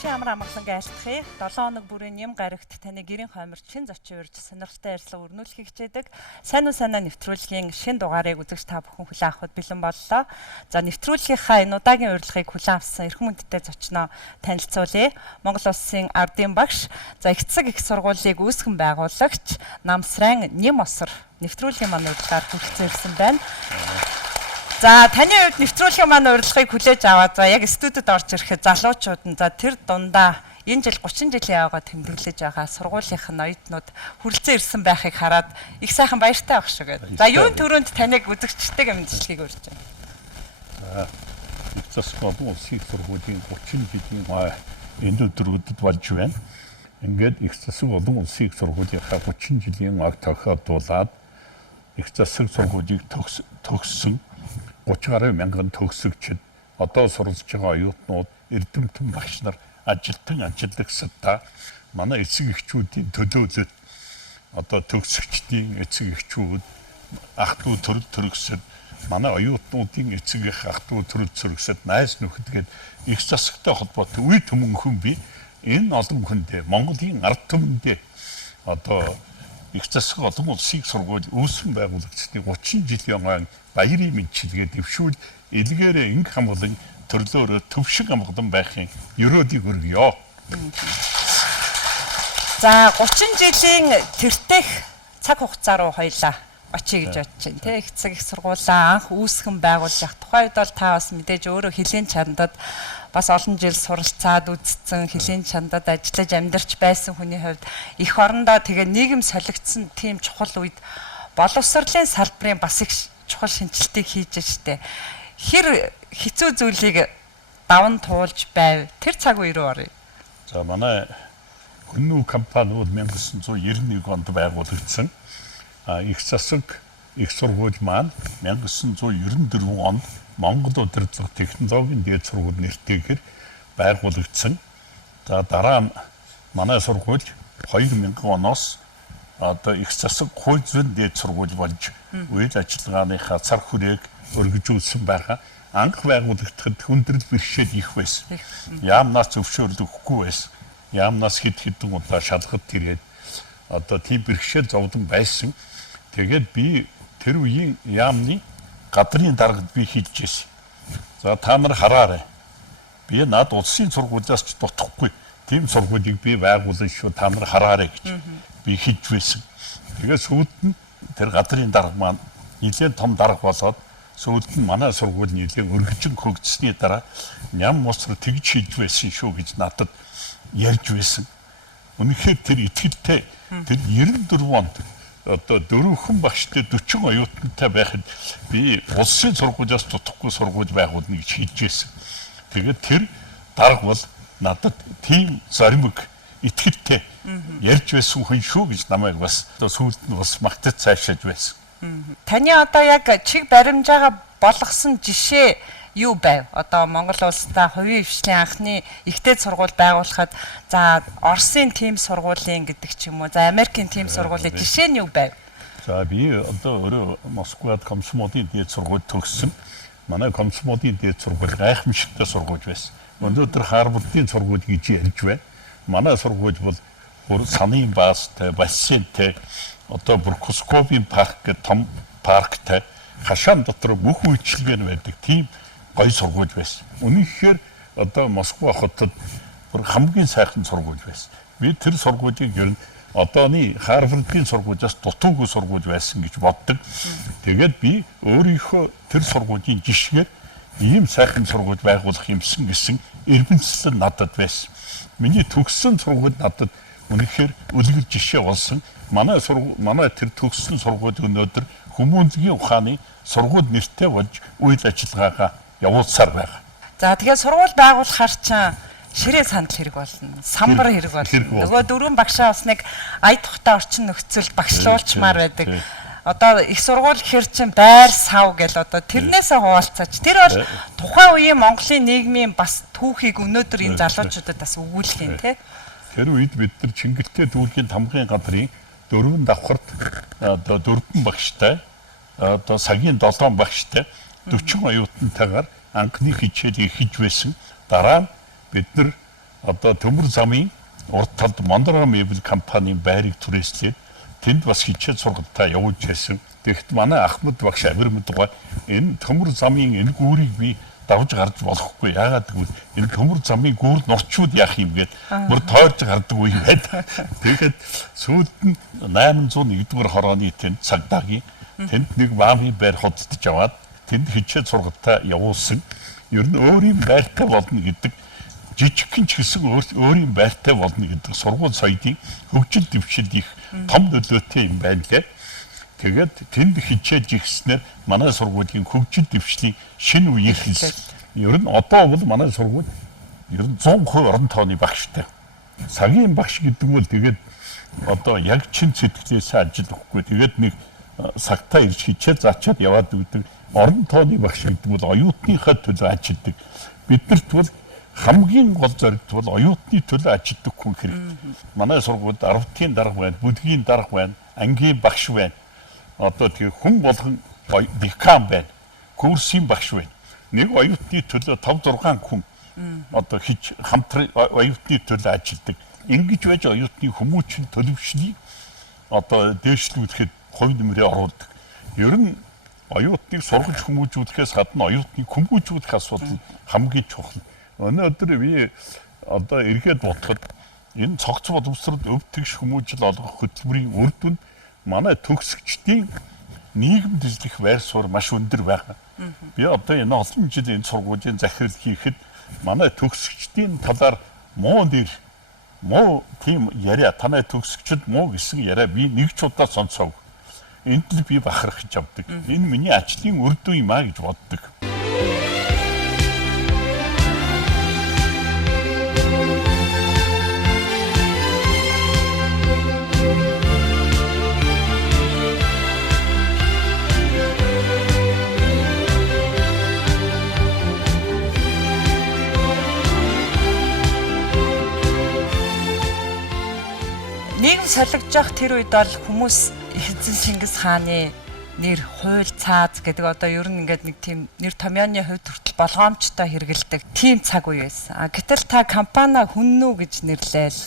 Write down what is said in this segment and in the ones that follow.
Хөшийн амар амгалангийн айлтгахыг 7 хоног бүрийн нэм гарагт таны гэрийн хойморч шин зочин урьж сонирхолтой ярилцлага өрнүүлэхийг хичээдэг. Сайн уу санаа нэвтрүүлгийн шин дугаарыг үзэгч та бүхэн хүлээн авахд бэлэн боллоо. За нэвтрүүлгийнхаа энэ удаагийн урилгыг хүлээн авсан эрхэм хүндтэй зочноо танилцуулъя. Монгол Улсын ардын багш, за Эцэг их сургуулийг үүсгэн байгуулагч Намсран Нэм Осор нэвтрүүлгийн маань урилгаар хүрэлцэн ирсэн байна. За таны хувьд нэвтрүүлгийн маань урилгыг хүлээж аваад за яг студид орж ирэхэд залуучууд нь за тэр дундаа энэ жил 30 жилийн яваа тэмдэглэж байгаа сургуулийнх нь оюутнууд хүрэлцэн ирсэн байхыг хараад их сайхан баяртай байх шүү гэдэг. За юун төрөнд таныг үзэгчтэйгээ мэдчилгээг урьж байна. За Эцэг Улсын сургуулийн 30 жилийн энэ өдрүүдэд болж байна. Ингээд Эцэг Улсын сургуулийнхаа 30 жилийн тохиолдуулаад Эцэг сургуулийг төгссөн 30 гаруй мянган төгсөгчд одоо суралцж байгаа оюутнууд эрдэмтэн багш нар ажиллагсдаа манай эцэг эхчүүдийн төлөөлөлд одоо төгсөгчдийн эцэг эхчүүд ах トゥ төрөгсөд манай оюутнуудын эцэг эх ах トゥ төрөгсөд найз нөхөдгээд их засагтай холбоотой үе төмөнхөн би энэ олон хүндээ Монголын ард түмэндээ одоо их засаг олон улсын сургууль үүсгэн байгуулагчдын 30 жилийн баярын мэдчилгээ дэвшүүл илгээрээ инг хамглан төрлөөрөө төвшиг амгалан байхын ерөөдийг өргөё. За 30 жилийн тэртех цаг хугацаа руу хоёлаа очие гэж бодож байна. Тэ эцэг их сургуулаа анх үүсгэн байгуулах тухайд бол та бас мэдээж өөрөө хилийн чандад бас олон жил суралцаад үзсэн хилийн чандад ажиллаж амьдарч байсан хүний хувьд эх орондоо тэгээ нийгэм солигдсон тийм чухал үед боловсролын салбарын бас их чухал шинжилтийг хийж штэ. Хэр хэцүү зүйлийг даван туулж байв. Тэр цаг үе рүү оръё. За манай хүннүү компаниуд 1991 онд байгуулагдсан. Их засаг их сургууль маань 1994 онд Монгол удирдлага технологийн дээд сургууль нэртэйгээр байгуулагдсан. За дараа нь манай сургууль 2000 оноос одоо их засаг хууль зүйн дээд сургууль болж үйл ажиллагааныхаа цар хүрээг өргөжүүлсэн байгаа. Анх байгуулагдахад хүндрэл бэрхшээл их байсан. Яамнаас зөвшөөрөл өгөхгүй байсан. Яамнаас хэдэн удаа шалгалт ирээд одоо тийм бэрхшээл зовлон байсан. Тэгээд би тэр үеийн яамны гадрын даргад би хэлж ирсэн. За та нар хараарай. Би над улсын сургуулиас ч дутхгүй. Тийм сургуулийг би байгуулсан шүү. Та нар хараарай гэж би хэлж байсан. Тэгээд сүүлд нь тэр гадрын дарга маань нэлээд том дарга болоод сүүлд нь манай сургууль нэлээд өргөжин хөгжсөний дараа ням мосроо тэгж хэлж байсан шүү гэж надад ярьж байсан. Үнэхээр тэр итгэлтэй тэр 94 онд одоо 4 багштай 40 оюутантай байхад би улсын сургуулиас дутхгүй сургууль байгуулна гэж хэлж байсан. Тэгээд тэр дарга бол надад тийм зоримог итгэлтэй ярьж байсан хүн шүү гэж намайг бас сүүлд нь бас магтаж цаашааж байсан. Таны одоо яг чиг баримжаага болгосон жишээ юу байв? Одоо Монгол улстай хувийн хвшлийн анхны ихтэй сургууль байгуулахад за Оросын тим сургуулийн гэдэг ч юм уу, за Америкийн тим сургуулийн жишээ нь юу байв? За би одоо өөрөө Москвад комсомолын дээд сургууль төгссөн. Манай комсомолын дээд сургууль гайхамшигтай сургууль байсан. Өнөөдөр Харвардын сургууль гэж ярьж байна. Манай сургууль бол бүр санын баастай, бассейнтэй, одоо бүр Кускобын парк гэх том парктай хашаан дотор бүх үйлчилгээ байдаг тийм гоё сургууль байсан. Үнэхээр одоо Москва хотод бүр хамгийн сайхан сургууль байсан. Би тэр сургуулийг ер нь одооны Харвардын сургуулиас дутуугүй сургууль байсан гэж боддог. Тэгээд би өөрийнхөө тэр сургуулийн жишгээр ийм сайхан сургууль байгуулах юмсан гэсэн эрмэлзэл надад байсан. Миний төгссөн сургууль надад үнэхээр үлгэр жишээ болсон. Манай тэр төгссөн сургууль өнөөдөр Хүмүүнлэгийн ухааны сургууль нэртэй болж үйл ажиллагаагаа явуулсаар байна. За тэгэхээр сургууль байгуулахаар чинь ширээ сандал хэрэг болно. Самбар хэрэг болно. Нөгөө 4 багшаа бас нэг ая тухтай орчин нөхцөлд багшлуулчмаар байдаг. Одоо их сургууль гэхэр чинь байр сав гэл одоо тэрнээсээ хуваалцаач. Тэр бол тухайн үеийн Монголын нийгмийн бас түүхийг өнөөдөр энэ залуучуудад бас өгүүлэх юм тий. Тэр үед бид нар Чингэлтэй дүүргийн тамгын газрын 4 давхарт одоо 4 багштай одоо сагийн 7 багштай 40 оюутантайгаар анхны хичээлийг хийж байсан. Дараа нь бид нар одоо төмөр замын урд талд Мондроо Мебель компанийн байрыг түрээслээд тэнд бас хичээл сургалтаа явуулж байсан. Тэгэхдээ манай Ахмад багш Авирмдгаа энэ төмөр замын энэ гүүрийг би давж гарч болохгүй. Яагаад гэвэл энэ төмөр замын гүүр нурчууд яах юм гээд бүр тойрж гардаг үе байд. Тэгэхэд сүүлд нь 801-р хорооны тэнд Цагдаагийн тэнд нэг маамын байр хотдож аваад тэнд хичээл сургалтаа явуулсан. Ер нь өөрийн байртай болно гэдэг жижигхэн ч гэсэн өөрийн байртай болно гэдэг сургууль соёлын хөгжил дэвшил их том нөлөөтэй юм байна лээ. Тэгээд тэнд хичээж ихснээр манай сургуулийн хөгжил дэвшлийн шинэ үе эхэлсэн. Ер нь одоо бол манай сургууль ер нь 100% орон тооны багштай. Цагийн багш гэдэг нь тэгээд одоо яг чин сэтгэлээс ажиллахгүй. Тэгээд нэг сагтаа ирж хичээл заачаад яваад өгдөг. Орон тооны багш гэдэг нь оюутныхаа төлөө ажилладаг. Биднэрт бол хамгийн гол зорилт бол оюутны төлөө ажилладаг хүн хэрэгтэй. Манай сургуульд 10-ийн дарга байна, бүдгийн дарга байна, ангийн багш байна. Одоо тийм хүн болгон декан байна. Курсын багш байна. Нэг оюутны төлөө 5-6 хүн одоо хич хамтран оюутны төлөө ажилладаг. Ингэж байж оюутны хүмүүжийн төлөвшлийг одоо дээшлүүлэхэд хувь нэмрээ оруулдаг. Ер нь оюутныг сургаж хүмүүжүүлэхээс гадна оюутныг хүмүүжүүлэх асуудал хамгийн чухал. Өнөөдөр би одоо эргээд бодоход энэ цогц боловсрол өвтгш хүмүүжил олгох хөтөлбөрийн үр дүнд манай төгсөгчдийн нийгэм дэвлэх байр суурь маш өндөр байгаа. Би одоо энэ олон жил энэ сургуулийн захирал хийхэд манай төгсөгчдийн талаар муу тийм яриа танай төгсөгчд муу гэсэн яриа би нэг ч удаа сонсоогүй. Энд л би бахархаж авдаг. Энэ миний ажлын үр дүн юм а гэж боддог. Нийгэм солигдож явах тэр үед бол хүмүүс эзэн Чингис хааны нэр хууль цааз гэдэг одоо ер нь ингээд нэг тийм нэр томьёоны хувьд хүртэл болгоомжтой хэрэгэлдэг тийм цаг үе байсан. Гэтэл та компани хүннүү гэж нэрлээл.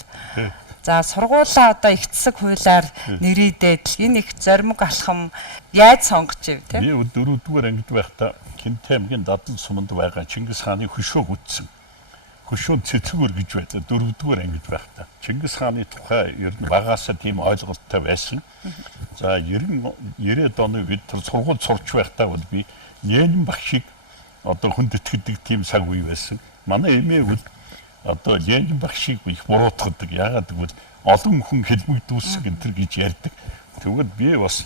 За сургуулаа одоо их засаг хуулиар нэрийдээд энэ их зоримог алхам яаж сонгож ив те? Би 4-р ангид байхдаа Хинтэй аймгийн Дадан суманд байгаа Чингис хааны хөшөөг үтсэн. Хөшөө цэцгүүр гэж байдаг 4-р ангид байхдаа. Чингис хааны тухай ер нь багаасаа тийм ойлголттой байсан. За 90-ад оны бид сургууль сурч байхдаа бол би Ленин багшийг одоо хүндэтгэдэг тийм цаг үе байсан. Манай эмээ бол одоо Ленин багшийг их буруутгадаг. Яагаад гэвэл олон хүн хэлбэгдүүлсэн энэ төр гэж ярьдаг. Тэгвэл би бас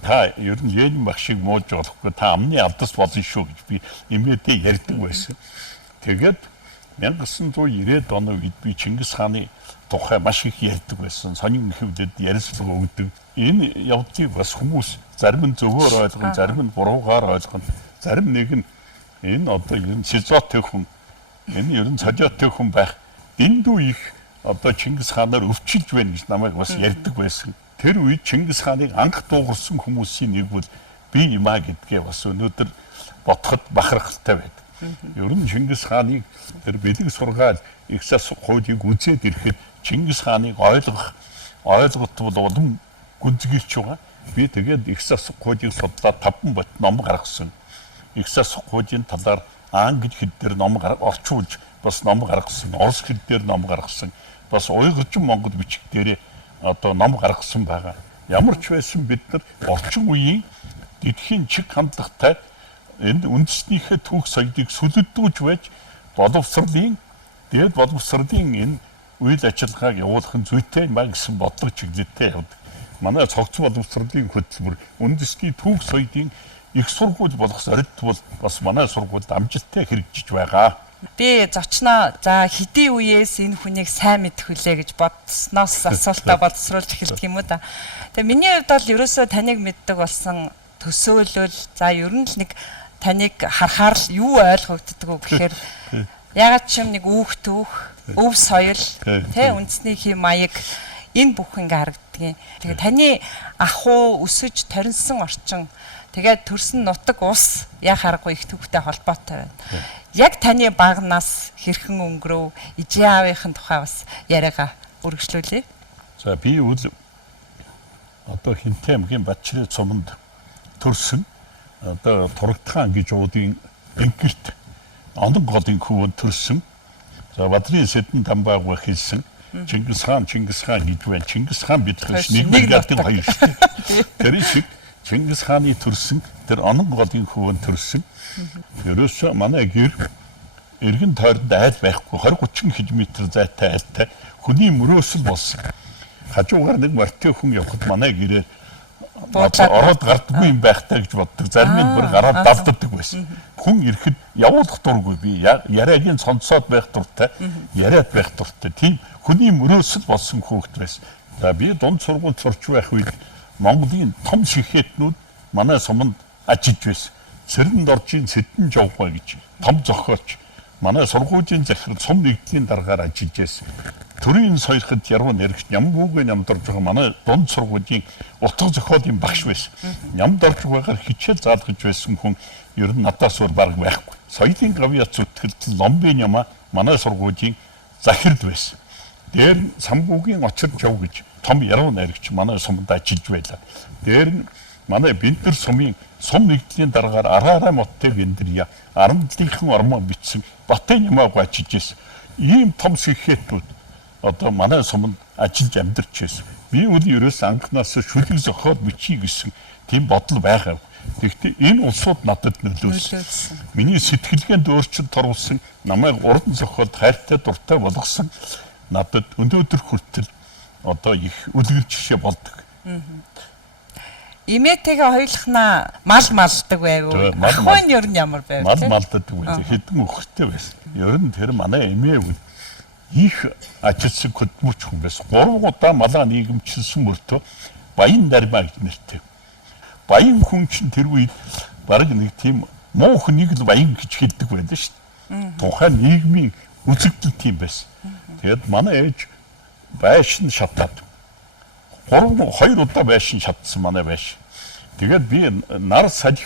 та ер нь Ленин багшийг мууж болохгүй та амны алдас болно шүү гэж би эмээдээ ярьдаг байсан. Тэгээд 1990-ад оны үед би Чингис хааны тухай маш их ярьдаг байсан. Сонин хэвлэд ярилцлага өгдөг. Энэ явдлыг бас хүмүүс зарим нь зөвөөр ойлгон, зарим нь буруугаар ойлгон, зарим нэг нь энэ одоо ер нь шизотэй хүн, энэ ер нь цожоотой хүн байх дэндүү их одоо Чингис хаанаар өвчилж байна гэж намайг бас ярьдаг байсан. Тэр үед Чингис хааныг анх дуугарсан хүмүүсийн нэг бол би юм а гэдгээ бас өнөөдөр бодоход бахархалтай байдаг. Ер нь Чингис хааныг тэр бэлэг сургаал их засаг хуулийг үзээд ирэхэд Чингис хааныг ойлгох бол улам гүнзгийч байгаа. Би тэгээд их засаг хуулийг судлаад 5 бот ном гаргасан. Их засаг хуулийн талаар англи хэл дээр ном орчуулж бас ном гаргасан. Орос хэл дээр ном гаргасан. Бас уйгуржин монгол бичиг дээр одоо ном гаргасан байгаа. Ямар ч байсан бид нар орчин үеийн дэлхийн чиг хандлагатай энд үндэснийхээ түүх соёлыг сүлэлдүүлж байж боловсролын энэ үйл ажиллагааг явуулах нь зүйтэй маа гэсэн бодлого чиглэлтэй явдаг. Манай цогц боловсролын хөтөлбөр үндэсний түүх соёлын их сургууль болох зорилт бол бас манай сургуульд амжилттай хэрэгжиж байгаа. Би зочноо за хэдийн үеэс энэ хүнийг сайн мэдэх үлээ гэж бодсноос асуултаа боловсруулж эхэлдэг юм уу да. Тэгээ миний хувьд бол ерөөсөө таныг мэддэг болсон төсөөлөл за ер нь л нэг таныг харахаар л юу ойлгогддог вэ гэхээр ягаад ч юм нэг үүх түүх, өв соёл, тэ үндэсний хэм маяг энэ бүх ингээ харагддаг. Тэгээ таны ах уу өсөж торинсон орчин Тэгээд төрсөн нутаг ус яг харахгүй их төвхтэй холбоотой байна. Яг таны бага нас хэрхэн өнгөрөв? Ижээ аавынхын тухай бас яриагаа үргэлжлүүлье. За би үл одоо Хинтээ аймгийн Батчирын цуманд төрсөн. Одоо Турагтхан гэж уудын Энкерт онон голын хөвөнд төрсөн. За Бадрийн Сэдэн Тамбаг хэлсэн. Чингис хаан гэж байна. Чингис хаан бидлэж нэг мэгатын хоёр шүү дээ. Тэр шиг Чингис хааны төрсөн тэр онон голын хөвөнд төрсөн. Ерөөсөө манай гэр эргэн тойронд айл байхгүй 20-30 км зайтай айлтай хүний мөрөөсөл болсон. Хажуугаар нэг морьтой хүн явхад манай гэрээ ороод гардаггүй юм байхтай гэж боддог. Зарим нь бүр гараад давддаг байсан. Хүн ирэхэд явуулах дургүй би яриагийн сонсоод байх дуртай, яриад байх дуртай. Тийм хүний мөрөөсөл болсон хүүхэд байсан. За би дунд сургууль сурч байх үед Монголын том шихээтнүүд манай суманд ажиллаж байсан. Цэрэнд оржийн Сэдэн Жовгой гэж том зохиолч манай сургуулийн захирал сум нэгдлийн дараагаар ажиллаж байсан. Төрийн соёлоход яруу нэрч Нямбуугийн нямдорж байгаа манай дунд сургуулийн утга зохиолын багш байсан. Нямд орж байгаагаар хичээл заалгаж байсан хүн ер нь надаас өөр бараг байхгүй. Соёлын гавьяа зүтгэлт Ломбын яма манай сургуулийн захирал байсан. Дээр нь Самбуугийн Очир Жов гэж том яруу найрагч манай сумд ажиллаж байлаа. Дээр нь манай Бэнтэр сумын сум нэгдлийн дараагаар Араарай Моттэй Бэндрия 10-ийн ормоо бичсэн Батын ямааг ажиллаж байсан. Ийм том сэхэтүүд одоо манай суманд ажиллаж амьдарч байсан. Би үл ерөөс анхнаас шүлэг зохиол бичиж гэсэн тийм бодол байгаа. Тэгэхдээ энэ улсууд надад нөлөөлсөн. Миний сэтгэлгээнд өөрчлөлт оруулсан, намайг уран зохиолд хайртай дуртай болгосон надад өнөөдөр хүртэл одоо их үлгэр жишээ болдог. Имээтэйгээ хоёулахнаа мал малдаг байв уу? Ахын ер нь ямар байв? Мал малдаг байв. Хэдэн өхөртэй байсан. Ер нь тэр манай эмээ үл их ажилсан хөдөлмөрч хүн байсан. 3 удаа малаа нийгэмчилсэн мөртөө Баян Дармаа гэж нэртэй. Баян хүн чинь тэр үед бараг нэг тийм муу хүнийг л баян гэж хэлдэг байлаа шүү дээ. Тухайн нийгмийн үзэгдэл тийм байсан. Тэгээд манай ээж байшин шатаад 2 удаа байшин шатсан манай байшин. Тэгээд би нар салхи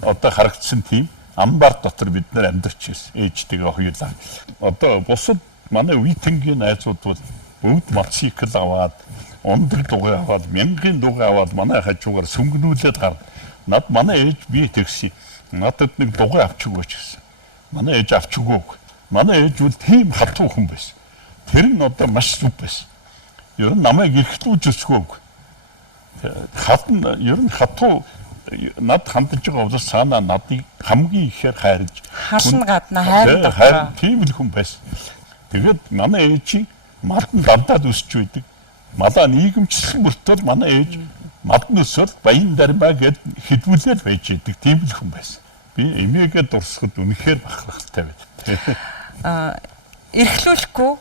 одоо харагдсан тийм амбар дотор бид нэр амьдарч байсан. Ээжтэйгээ хоёулаа. Одоо бусад манай Витингийн найзууд бол бүгд мотоцикл аваад, ундаг дугуй аваад, мянган дугуй аваад манай хажуугаар сүнгнүүлээд гар. Над манай ээж би тэгсэн. Надад нэг дугуй авч өгөөч гэсэн. Манай ээж авч өгөөг. Манай ээж бол тийм хатуу хүн байсан. Тэр нь одоо маш зүг байсан. Ер нь намайг эрхлүүлж өсгөөг. Ер нь хатуу над хандж байгаа бол санаа надыг хамгийн ихээр хайрж. Хална гадна хайр. Тийм л хүн байсан. Тэгээд манай ээжийн малдан дандаад өсч байдаг. Малаа нийгэмчилсэн мөртөө манай ээж малдан өсөөл Баян Дармаа гэд хэдвүүлэл байж байдаг. Тийм л хүн байсан. Би эмээгээ дурсахад үнэхээр бахархалтай байна. Эрхлүүлэхгүй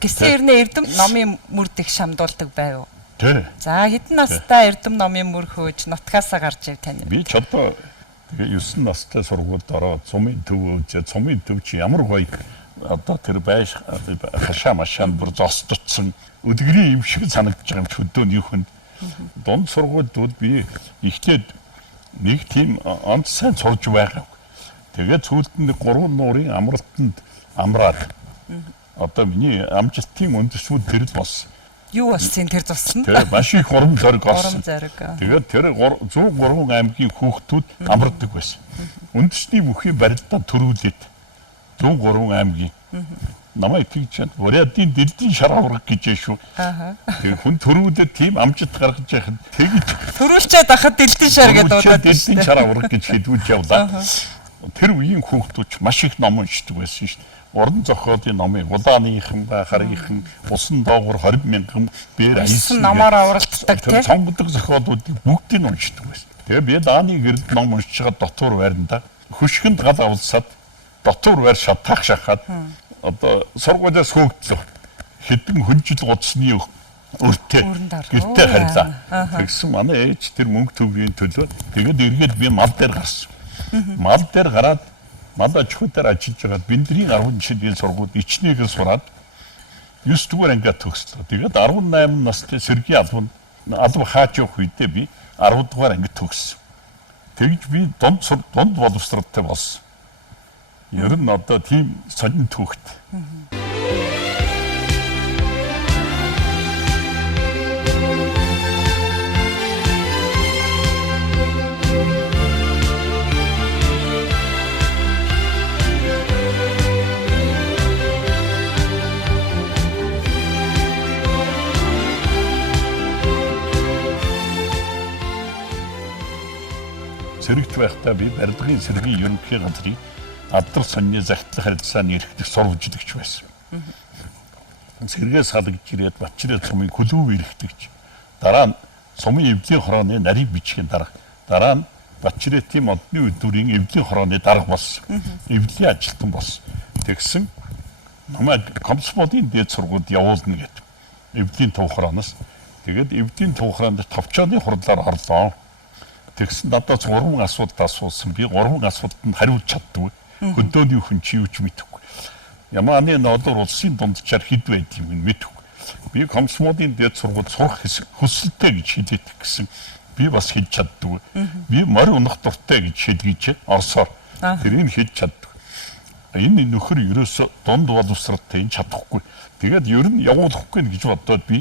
гэсэн ернээ Эрдэм номын мөрд их шамдуулдаг байв. Тэ. За хэдэн настай Эрдэм номын мөр хөөж нутгаасаа гарч ив тань. Би ч одоо 9 настай сургуульд ороод цумын төв өвчөө цумын төв чи ямар гоё одоо тэр байш хашаа машаан бүр зостцсон өдгөрийн юм шиг санагдаж байгаа юм хөдөөний хүнд. Дунд сургуульд би ихтэй нэг тийм онц сайн сурж байгаа. Тэгээд сүүлд нь 3 нуурын амралтанд амраад одоо миний амжилтын үндэслэл тэр л болсон. Юу болсон тэр тусна? Тэр маш их урам зориг олсон. Урам зориг. Тэгээд тэр 103 аймгийн хүүхдүүд амардаг байсан. Үндэсний бүхий барилдаа төрүүлээд 103 аймгийн намайг тэгж Бурятын дэлдийн шар авраг гэж шүү. Тэр хүн төрүүлээд тийм амжилт гаргаж яхад тэгж төрүүлчихэд ахад дэлдийн шар гэдэг удаад дэлдийн шар авраг гэж хэлүүлж явлаа. Тэр үеийн хүүхдүүд маш их ном уншдаг байсан шүү. Уран зохиолын номыг улааныхан ба харынхан усан доогуур 20 мянган бээр аясан намаар авралтдаг тийм сонгодог зохиолуудыг бүгдийг уншдаг байсан. Тэгээ би дааны гэрд ном уншиж байгаа дотор байранда хөшгөнд гал авалсаад дотор байр шатаах шахаад одоо сургуулиас хөөгдлөө хэдэн хүнжил гудсны өртөө гэртээ харьлаа. Тэгсэн манай ээж тэр мөнгө төгрөгийн төлөө тэгээд эргээд би мал дээр гарсан. Мал дээр гараад мал аж ахуй дээр ажиллаж байгаад Бэндрийн 10 жилийн сургуульд ичнээгэл сураад 9 дугаар ангиад төгслөө. Тэгээд 18 настай Сэргийн албан хааж явах үедээ би 10 дугаар ангид төгссөн. Тэгж би дунд боловсралтай болсон. Ер нь одоо тийм сонин түүхт. Сэрэгт байхдаа би барилгын сэргийн ерөнхий газрын алдар сонины захидлах харилцааны эрхлэх сурвалжлагч байсан. Сэргээс халагдж ирээд Батчирээ цумын клуб эрхлэгч. Дараа нь цумын эвлийн хорооны нарийн бичгийн дараа нь Батчирээтийн модны өдөрийн эвлийн хорооны дарга болсон. Эвлийн ажилтан болсон. Тэгсэн намайг Комсомолын дээд сургуульд явуулна гэдэг. Эвлийн төв хорооноос. Тэгээд эвлийн төв хороонд товчооны хурлаар орлоо. Тэгсэн надад 3 асуулт асуусан. Би 3 асуултанд хариулж чаддгүй. Хөдөөний хүн чи юу ч мэдэхгүй. Ямааны ноолор улсын дунджаар хэд байд юм мэдэхгүй. Би Комсомолын дээд сургууль сурах хүсэлтэй гэж хэлээд гисэн. Би бас хэлж чаддгүй. Би морь унах дуртай гэж хэлгийч орсоор. Тэрийг хэлж чаддгүй. Энэ нөхөр ерөөсө дунд боловсралтай чадахгүй. Тэгээд ер нь явуулахгүй гэж бодоод би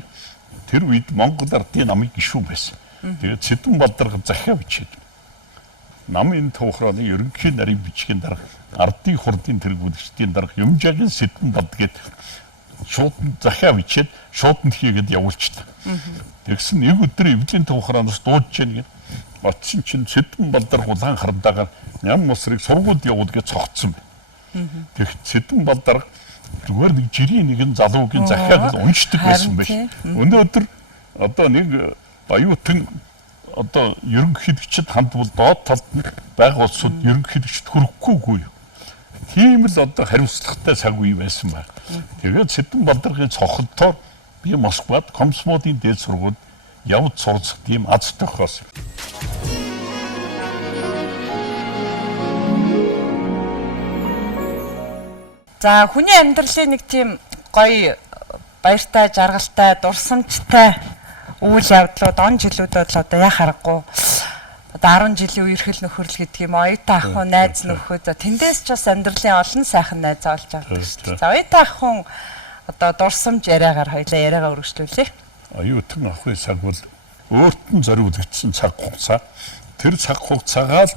тэр үед Монгол Ардын намын гишүүн байсан. Тэгээд Сэдэн Балдарга захиа бичээд намын төвхрооны ерөнхий нарийн бичгийн дарга ардын хурдын тэргүүлэгчдийн дарга Юмжаагийн Сэдэн Балд гээд шууд захиа бичээд шууд нь хийгээд явуулчихлаа. Тэгсэн нэг өдөр эвлийн төвхрооноос дуудаж яана гэд очсон чинь Сэдэн Балдарга улаан харандагаар ням мосрыг сургуульд явуул гэж цогцсон байна. Тэгт Сэдэн Балдарга зүгээр нэг жирийн нэгэн залуугийн захиаг уншдаг байсан байх. Өнөөдөр одоо нэг оюутан одоо ерөнхийлөгчд хандвал доод талд нь байгаа улсууд ерөнхийлөгчд хүрэхгүйгүй. Тийм л одоо хариуцлагатай цаг үе байсан байна. Тэгээд Сэдэн Балдаргын цохолтоор би Москвад Комсомолын дээд сургуульд явж сурах тийм аз тохиолсон. За хүний амьдралын нэг тийм гоё баяртай, жаргалтай, дурсамжтай үйл явдлууд он жилүүдэд л одоо яа харахгүй одоо 10 жилийн үерхэл нөхөрл гэдэг юм оюутан ах уу найз нөхөө за тэндээс ч бас амьдралын олон сайхан найз олж авдаг шүү дээ. За оюутан ах хүн одоо дурсамж яриагаар хоёлаа яриагаа өргөжлүүлье. Оюутан ахын цаг бол өөрт нь зориулагдсан цаг хугацаа. Тэр цаг хугацаагаар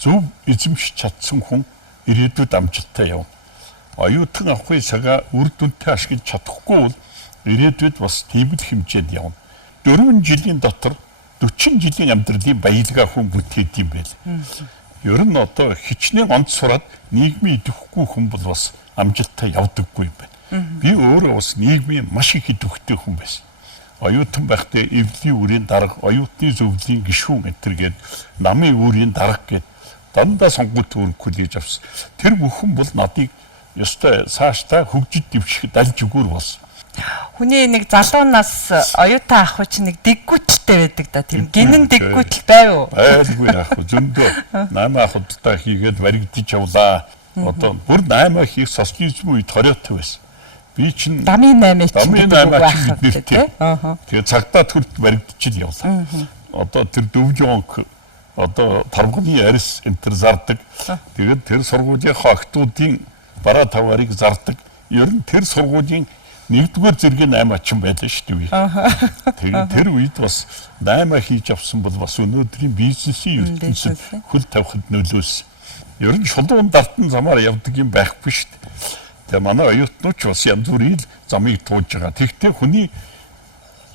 зөв эзэмшиж чадсан хүн ирээдүйд амжилттай явна. Оюутан ахын цагаа үр дүнтэй ашиглаж чадахгүй бол ирээдүйд бас тийм л хэмжээнд явна. 4 жилийн дотор 40 жилийн амьдралын баялгаа хүн бүтээд юм байл. Ер нь одоо хичнээн онд сураад нийгмийн идэвхгүй хүн бол бас амжилттай явдаггүй юм байна. Би өөрөө бас нийгмийн маш их идэвхтэй хүн байсан. Оюутан байхдаа эвлийн үрийн дарга, оюутны зөвлөлийн гишүүн гэтэргээд намын үрийн дарга гэд дандаа сонгуульд өргөхөл гэж авсан. Тэр бүхэн бол надыг ёстой цаашдаа хөгжиж дэвших далж өгөр болсон. Хүний нэг залуу нас оюутан ах чинь нэг дэггүйтлтэй байдаг да тийм гинэн дэггүйтэл байв уу? Байлгүй ах зөндөө 8 ахудтай хийгээд баригдаж явлаа. Одоо бүр 8 хийх социализм үед хориотой байсан. Би чинь дамын 8 чинь биднэртэй. Тэгээ цагтаа төрд баригдаж явлаа. Одоо тэр дөвжонк одоо тарганы арьс энтер зардаг. Тэгээд тэр сургуулийн охтуудын бараа таварыг зардаг. Ер нь тэр сургуулийн нэгдүгээр зэргийн 8 ачин байлаа шүү дээ. Тэгээд тэр үед бас 8 хийж авсан бол бас өнөөдрийн бизнесийн ертөнцид хөл тавихад нөлөөсөн. Ер нь шулуун дартан замаар явдаг юм байхгүй шүү дээ. Тэгээ манай оюутнууд ч бас янз бүрийн замыг тууж байгаа. Тэгтээ хүний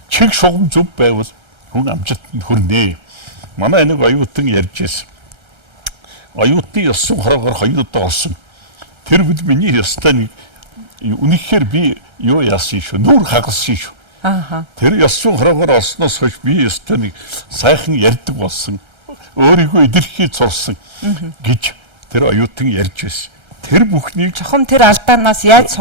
чиг шугам зөв байвал хүн амжилтанд хүрнэ. Манай нэг оюутан ярьж байсан. Оюутны ёсон хороогоор хоёудаа олсон. Тэр бид миний ёстой нэг үнэхээр би юу яасан шүү, нүүр хагалсан шүү. Тэр ёсон хороогоор олсноос хойш би ёстой нэг сайхан ярьдаг болсон. Өөрийгөө илэрхийлж сурсан гэж тэр оюутан ярьж байсан. Тэр бүхнийг жоохон тэр алдаанаас яаж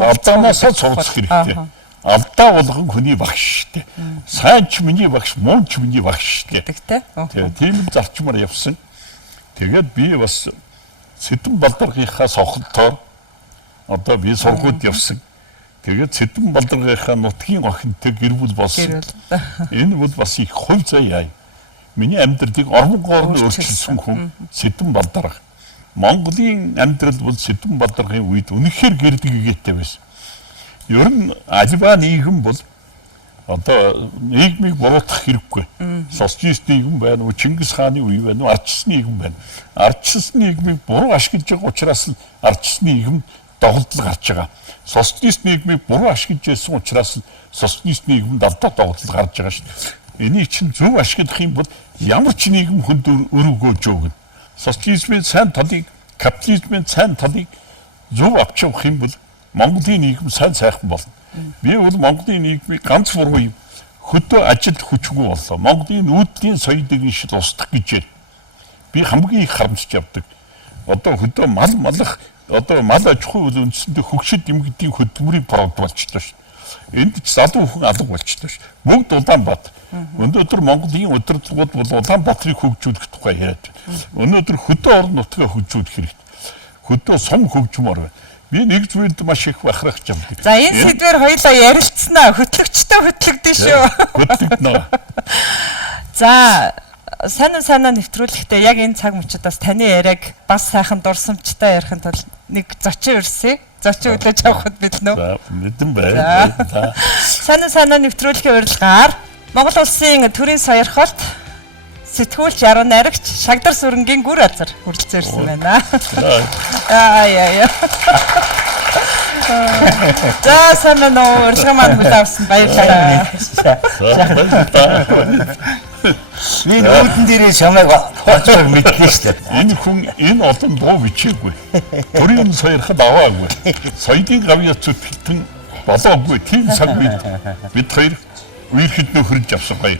сурах хэрэгтэй. Алдаа болгон хүний багш шүү дээ. Сайн ч миний багш, муу ч миний багш шүү дээ. Тийм л зарчмаар явсан. Тэгээд би бас Сэдэн Балдаргийнхаа сохолтоор одоо би сургуульд явсан. Тэгээд Сэдэн Балдаргийнхаа нутгийн охинтой гэр бүл болсон. Энэ бол бас их хувь заяа. миний амьдралыг орвогоор нь өөрчилсөн хүн Сэдэн Балдарга. Монголын амьдрал бол Сэдэн Балдаргын үед үнэхээр гэрдэггээтэй байсан. Ер нь альва нийгэм бол одоо нийгмийг буруутгах хэрэггүй. Социалист нийгэм байна уу, Чингис хааны үе байна уу, ардчилсан нийгэм байна. Ардчилсан нийгмийг буруу ашиглаж байгаа учраас л ардчилсан нийгэм доголдол гарч байгаа. Социалист нийгмийг буруу ашиглаж байсан учраас л социалист нийгэмд алдаа доголдол гарч байгаа шүү дээ. Энийг чинь зөв ашиглах юм бол ямар ч нийгэм хүнд өрөөгөөж өгнө. Социализмын сайн талыг, капитализмын сайн талыг зөв авч явах юм бол Монголын нийгэм сайн сайхан болно. Би бол Монголын нийгмийг ганц буруу юм хөдөө ажил хүчгүй боллоо. Монголын нүүдлийн соёлыг ишл устгах гэж би хамгийн их харамсаж явдаг. Одоо хөдөө малах, одоо мал аж ахуй бол үндсэндээ хөгшид эмгдийн хөдөлмөрийн продукт болчихлоо шүү. Энд ч залуу хүн алга болчихлоо шүү. Бүгд Улаанбаатар. Өнөөдөр Монголын удирдлагууд бол Улаанбаатарыг хөгжүүлэх тухай яриад байна. Өнөөдөр хөдөө орон нутгаа хөгжүүлэх хэрэгтэй. Хөдөө сум хөгжмөр байна. Би нэг зүйлд маш их бахархаж байна. За энэ сэдвээр хоёулаа ярилцсанаа хөтлөгчтэй хөтлөгдөн шүү. Хөтлөгднө. За санаа нэвтрүүлэхдээ яг энэ цаг мөчидээс таны яриаг бас сайхан дурсамжтай ярихын тулд нэг зочин өрсөе. Зочин өглөөж авахд бид нөө. За мэдэн байна. Санаа нэвтрүүлэхийн урилгаар Монгол улсын төрийн сойрхолт сэтгүүлч яруу найрагч Шагдар Сүрэнгийн гүр азар хүрэлцээрсэн байна. Яа. За санаа нөө урилга маань хүлээн авсан баярлалаа. Би нүүдэн дээрээ шамайг олж мэдлээ шүү дээ. Энэ хүн энэ олон дуу бичээгүй. Төрийн сойрхол аваагүй. Соёлын гавьяа зүтгэлтэн болоогүй. Тийм цаг бид хоёр үерхэд нөхөрж авсан гоё.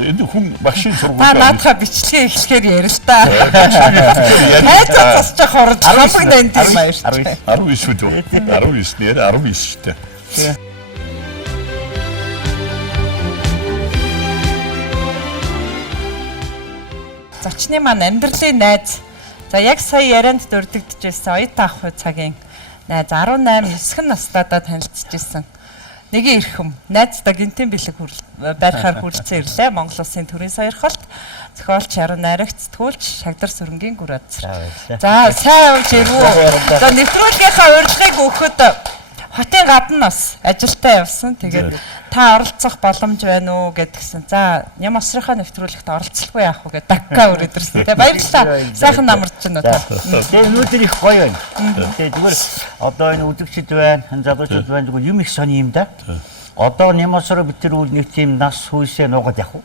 Энэ хүн багшийн сургууль. Наадхаа бичлэгээ эхлэхээр ярил л та. Хайцаа засчих хорж хамаг нэн тийм баяр. 19 шүү дээ. 19 нэр 19 шүү дээ. Зочны маань амьдралын найз. За яг сая ярианд дурддажсэн оюутан ах уу цагийн найз 18 9 настайдаа танилцчихсэн. Нэгийн эрхэм найздаа гинтэн бэлэг байрахаар хүрэлцэн ирлээ. Монгол улсын төрийн сойрхолт зохиолч яруу найрагч сэтгүүлч Шагдар Сүрэнгийн гүр азар. За сайн явж ирвүү. За нэвтрүүлгийнхаа урилгыг өгөхөд хотын гадна бас ажилдаа явсан. Тэгээд та оролцох боломж байна уу гэдгсэн. За ням осрынхаа нэвтрүүлэгт оролцохгүй яах вэ гэдэг дагка өрөөдөрсөн. Тэгээ баярлалаа. Сайхан намарч байна уу та. Тэгээ өнөөдөр их гоё байна. Тэгээ зүгээр одоо энэ үзэгчд байна, залуучууд байна зүгээр юм их сони юм да. Одоо ням осроо бид тэр үл нэг тийм нас хүйсээ нуугаад явах уу?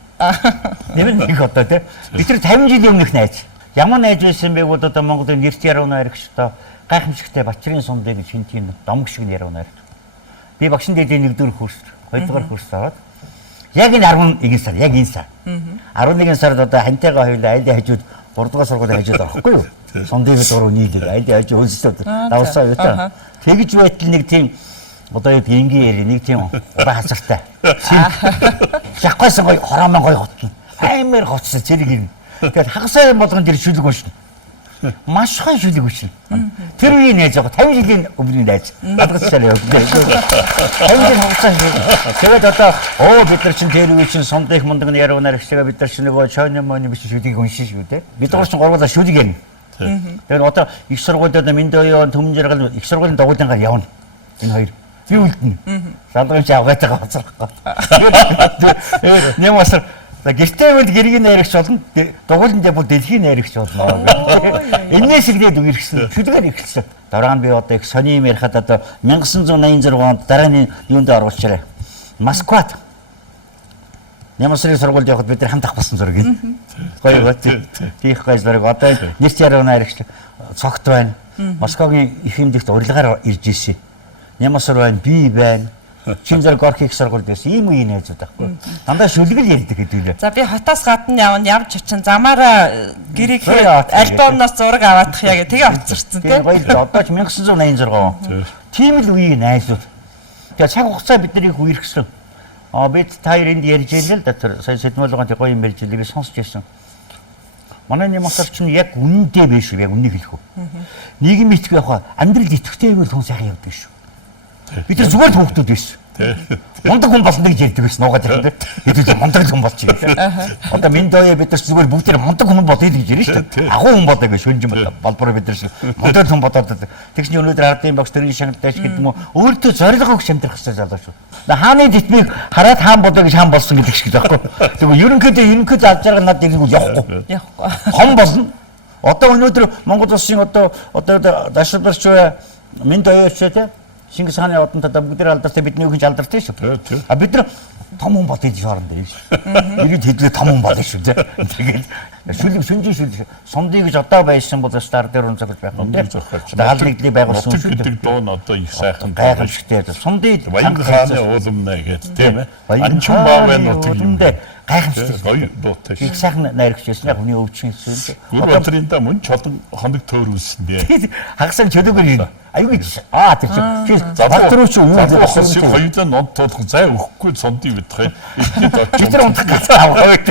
Нэмэр нэг одоо тий. Бид тэр 50 жилийн өмнөх найз. Ямар найз байсан бэ бол одоо Монголын нэрт яруу найрагч одоо гайхамшигтай Бачрын сундаг гэж хин тийм домг шиг яруу найрагч. Би багшин дээдийн 1-р курс, 2-р курс аваад яг энэ 11 сар, яг энэ сар. 11 сард одоо хантайгаа хоёулаа айлын хажууд 3-р сургуулийн хажууд орохгүй юу? Сундыг дуруу нийлээ. Айлын хажууд өнсөд давсаа юу та. Тэгж байтал нэг тийм одоо яг энгийн яри нэг тийм ураа хазартай. Шахгайсан гой хороомон гой хотно. Аймаар хоцсон зэрэг юм. Тэгээд хагасаа юм болгон тэр шүлэг уншина. Маш хай шүлэг уншина. Тэр үеийн найз байгаа 50 жилийн өмнө найз. Гадагшаа явдаг. 50 жил хугацаа шүү. Тэгээд одоо бид нар чинь тэр үе чинь сундах мундаг нь яруу найрагчгаа бид нар чинь нөгөө чойно моны биш шүлгийг уншин шүү дээ. Бид нар чинь гурвуулаа шүлэг ярина. Тэгээд одоо их сургуулиуд Миндоёо Төмөн жаргал их сургуулийн дагуулангаар явна. Энэ хоёр би үлдэнэ. Салгын чавгаатайгаа хоцрохгүй. Тэгээд нэм бас гэртээ үед гэргийн найрагч болно. Дугууланд явбал дэлхийн найрагч болно. Энээс ихлээд үерхсэн. Шүлгээр ихэлсэн. Дараа нь би одоо их сони юм ярихад одоо 1986 онд дарааны юунд оруулчаарай. Москвад. Нямасрын сургуульд явахад бид нар хамт авсан зураг юм. Гоё гоё. Тийх гоё зураг. Одоо нэрч яруу найрагч цогт байна. Москвагийн их хэмжээт урилгаар ирж ирсэн. Нямасар байна, би байна. Чинзэр горхи их сургуульд байсан. Ийм үеийн найзууд байхгүй. Дандаа шүлгэл ярьдаг гэдэг. За би хотоос гадна явна, явж очин замаараа гэрийг альбомноос зураг аваадах яа гэ тэгээ оцорсон тийм. Гоё л одоо ч 1986 он. Тийм л үеийн найзууд. Тэгээ цаг хугацаа бид нарыг үерхсэн. Бид та хоёр энд ярьж байлаа л да тэр сайн сэдвүүлгын гоё юм ярьж байлаа би сонсч байсан. Манай нямасар чинь яг үнэндээ биш үү? Яг үннийг хэлэх үү? Нийгэм итгэх явах амьдрал итгэвтэй байвал хүн сайхан явдаг шүү. Бид нар зүгээр хүүхдүүд биш. Мундаг хүн болно гэж ярьдаг гэсэн нуугаад байна тийм. Хэдүүл мундаг хүн болчих юм тийм. Одоо минь доо бид нар зүгээр бүгд мундаг хүн болъё гэж ярьж шүү дээ. Агуу хүн болоо гэж шүнжин болбор бид нар шиг мундаг хүн бодоод тэгсний өнөөдөр ардын багш төрийн шагналтай ч гэдэг юм уу өөртөө зорилгоо өгч амьдрах хэрэгтэй залуу шүү. Хааны дитмийг хараад хаан болоо гэж хаан болсон гэдэг шиг байхгүй. Тэгвэл ерөнхийдөө авч байгаа надад нэг нь явахгүй. Хон болно. Одоо өнөөдөр Монгол улсын одоо дашилбарч минь доо ч тийм Шингис хааны одонтод бүгд алдартай бидний үгэн алдартай шүү. А бид нар том хүн бодож хоорондоо юм шүү. Ирээд хэдлээ том хүн болно шүү дээ. Тэгээд шүнжин сумдыг гэж одоо байсан бол стар дээр унцах байх юм дээ. Даал нэгдлийн байгуулсан шүү. Гэдэг дуу нь одоо их сайхан гайхамшигтай. Сумдыг Баян хааны уулам нэ гэдэг тийм ээ. Анчин баавын нутаг юм дээ. Гайхамшигтай. Гоё дуутай шүү. Их сайхан найрагч байсан. Яг хүний өвчин гэсэн. Гүрбатрийн да мөн чолон хоног төөрүүлсэн дээ. Хагасан чөлөөгөр аюугүй тэр чинь Баатар ч юу гэдэг болсон хоёулаа нод туулах зай өгөхгүй цондыг битгий эднийд очиж бид нар унтах гэсэн аваад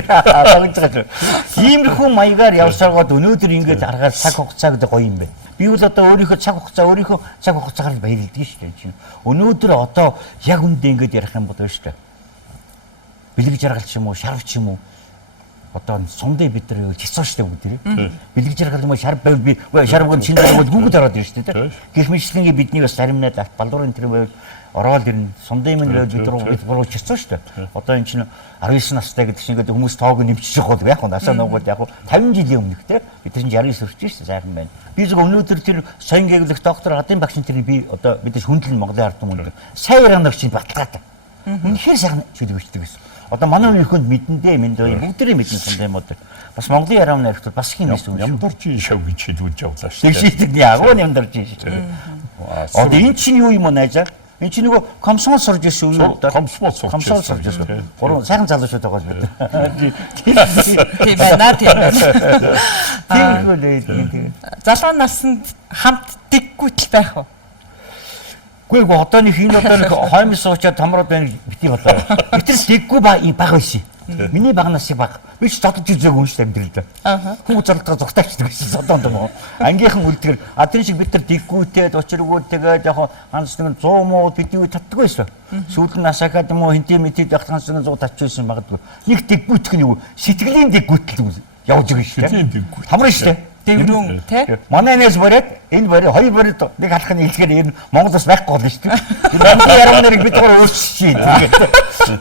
иймэрхүү маягаар явсараад өнөөдөр ингэж аргаар цаг хугацаа гэдэг гоё юм байна. Би бол одоо өөрийнхөө цаг хугацаагаар баярлдаг шүү дээ. Өнөөдөр одоо яг үндэ ингэж ярих юм бол шүү дээ. Бэлэг жаргалч юм уу, шарвч юм уу? Одоо сумдыг бид нар хийсэн шүү дээ бүгд. Бэлэг жаргал юм шар байв би шарвгын шинэ байгуул бүгд ороод ирж шүү дээ. Гэх мэтлэнгийн бидний бас заримнаад балдуурын тэр байв ороод ирнэ. Сумдын минь бид буруу хийсэн шүү дээ. Одоо энэ чинь 19 настай гэдэг чинь ингээд хүмүүс тоог нэмчихэж байгаа бол яг нь асаа нуугаад яг 50 жилийн өмнөх те бид чинь 69 хүрч шүү дээ сайхан байна. Би зөв өнөөдөр тэр соён гэглэх доктор Хадын багшин тэр би одоо мэдээж хүндлэн Монголын ард түмэнд сайн яранагч чинь баталгаатай. Үнэхээр сайхан чөлөөлөгчдөг гэсэн. Одоо манай үеийнхэнд мэдэндээ минь бүгдээрээ мэдэн сумдын мод. Бас Монголын ярам найрагчд бас хин байсан. Ямдоржийн шав гэж хэлүүлж явлаа шүү. Тэг шийдэг ягуу ямдоржийн шав. Одоо энэ чинь юу юм наажаа? Энэ чинь нөгөө комсомол сурж ирсэн үү? Комсомол сурж ирсэн. Гурван сайхан залуучууд байгаа бид. Тийм байна тийм. Залуу наснд хамт дэггүйтэл байх уу? Гэхдээ одоо нэг энэ одоо нэг хоймос суучаад томроод байна бити бодлоо. Гэтэр дэггүй бага байсан. Миний бага насны бага. Би ч зодож үзээгүй шүү дээ амьдралдаа. Хүмүүс зодтойгоо зогтаачдаг гэсэн содонд юм уу. Ангийнхан үлдгэр тэр шиг бид нар дэггүйтэй дучиргууд тэгээд яг ганц нэг 100 муу бидний үе татдаг байсан. Сүүлд нь асаахад юм уу хинтээ мэтэд байх ганц нэг 100 татчихсан магадгүй. Нэг дэггүйтх нь юу? Сэтгэлийн дэггүйтэл явж байгаа шүү дээ. Хамрын шүү дээ. Дэврүүн тий. Манай нээс бороод энэ бороо хоёр бороод нэг алхах нь илгээр ер нь Монголоос байхгүй болно шүү дээ. Монголын яруу нарыг бид гоор өөрчилчихье.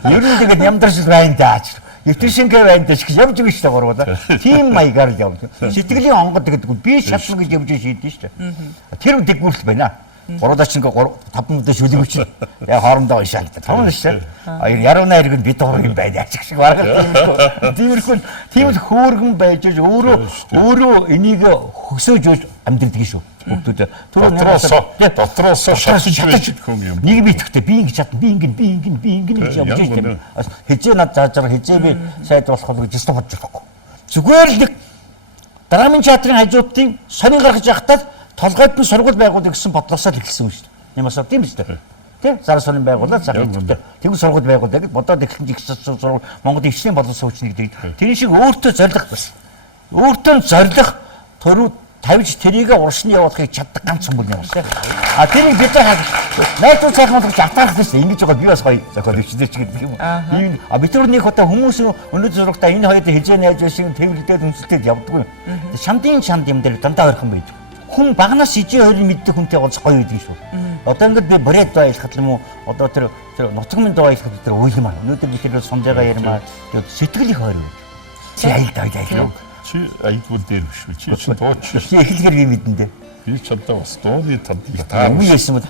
Ер нь тэгээд ямдарч байна даач. Эвтэршингээ байна даач гэж явж байгаа шүү дээ гурваа. Тим маягаар л явж. Сэтгэлийн онгод гэдэг нь би шатлан гэж явж шийдэж шүү дээ. Тэр дэггүүрэл байна. Гурваа ч ингээ 5 минутаа шүлэгч яг хоорондоо ишаал. Том шүү. Яруу найраг нь бид гурав юм байна ачиг шиг бараг. Тийм л хөөргөн байж өөрөө энийг хөсөөж өгч амьдрдаг шүү. Бүгдүүд дотроос шатж байж хүн юм. Нэг битгэвтэй би ингэж чадна, би ингэ гэж явж байгаа. Хизээ над зааж байгаа хизээ би сайд болох гэж өстө бодож байхгүй. Зүгээр л нэг драмын театрын хажуудын сонин гаргаж явахдаа толгойд нь сургууль байгуулах гэсэн бодлосоо л эхэлсэн юм шүү дээ. Нэмээс тийм биз дээ. Тийм зар сонин байгуулаад тийм сургууль байгуулдаг бодоод эхлэн их сургууль Монголын ичлийн боловсон хүчний гэдэг. Тэр шиг өөртөө зориг бас. Өөртөө зориг төрөө тавьж тэрийг уршны явуулахыг чаддаг ганц хүн юм шиг. А тэрийг бид найдвар сайхан болгож атаах гэсэн ингэж байгаа би бас гоё зохиол өвчнөр ч гэдэг юм. Энэ бид нар нэг удаа хүмүүс өнөөдөр зурагтаа энэ хоёрыг хизээ найж шиг тэмдэглээд үнсэлтэд явдаггүй. Шамдын чанд юм дээр дандаа ойрхон байдаг. Хүн багнаас ижээ хоёрын мэддэг хүнтэй уулзах гоё байдаг шүү. Одоо ингээд би боред байлгахад юм уу? Одоо тэр нутагмын байлгахад бид нар уйлмаа. Өнөөдөр би тэр сумжаага ярмаа. Тэгээд сэтгэл их ойр. Чи аялдаа. Чи аялдвал дээр биш үү? Чи дууч. Чи эхлэгээр би мэдэн дээ. Би ч одоо бас дууны танд юм яасан бэ?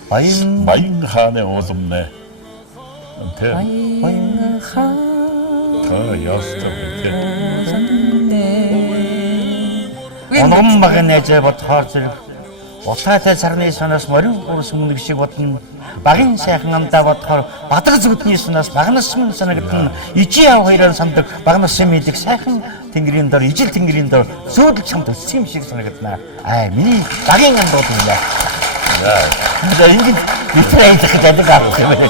Баян хааны уулам нэ. Тэ. Баян хаан. Та ястаа бэ? Оном багын найзаа бодхоор зэрэг утгаатай сарны санаас морин гурс мөнөг шиг бодно. Багын сайхан амдаа бодхоор бадаг зүгдний санаас багнаас мөн санагдана. Ижи яв хоёроор самдаг багнаас мэдих сайхан тэнгэрийн дор ижил тэнгэрийн дор зөөдөл чамд өссөн юм шиг санагдана. Миний багын амдууд юм яа. За ингэж битрэй дахиад авах юм байна.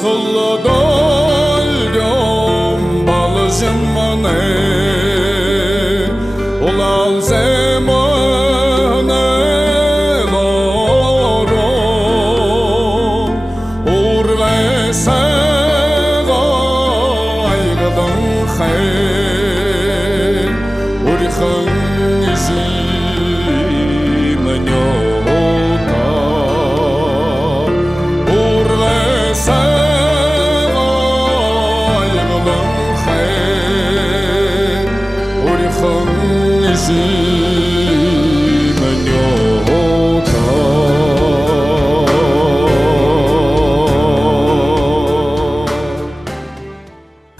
Kıllıdöldüm balızımını Ulal zemane doğru Uğur ve sevaygıdan xeyr Urikın izimin yolda Uğur ve sevaygıdan xeyr Urikın izimin yolda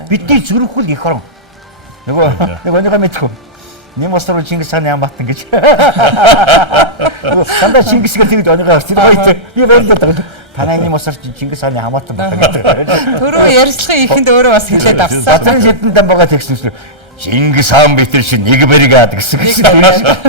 Бидний зүрхүүл их орон. Нөгөө мэдгүй. Нэмостор Чингис хааны амбатан гэж. Сандаа Чингисгээр тэгж оныгаа тэр хоёрт би байлаа. Танай нэмостор Чингис хааны амбатан гэдэг. Түрүү ярилцлагын ихэнд өөрөө бас хэлээд авсан. Задрын шидэнд байгаа текст үсэр. Чингис хаан битэр чинь нэг бэргээд гэсэн.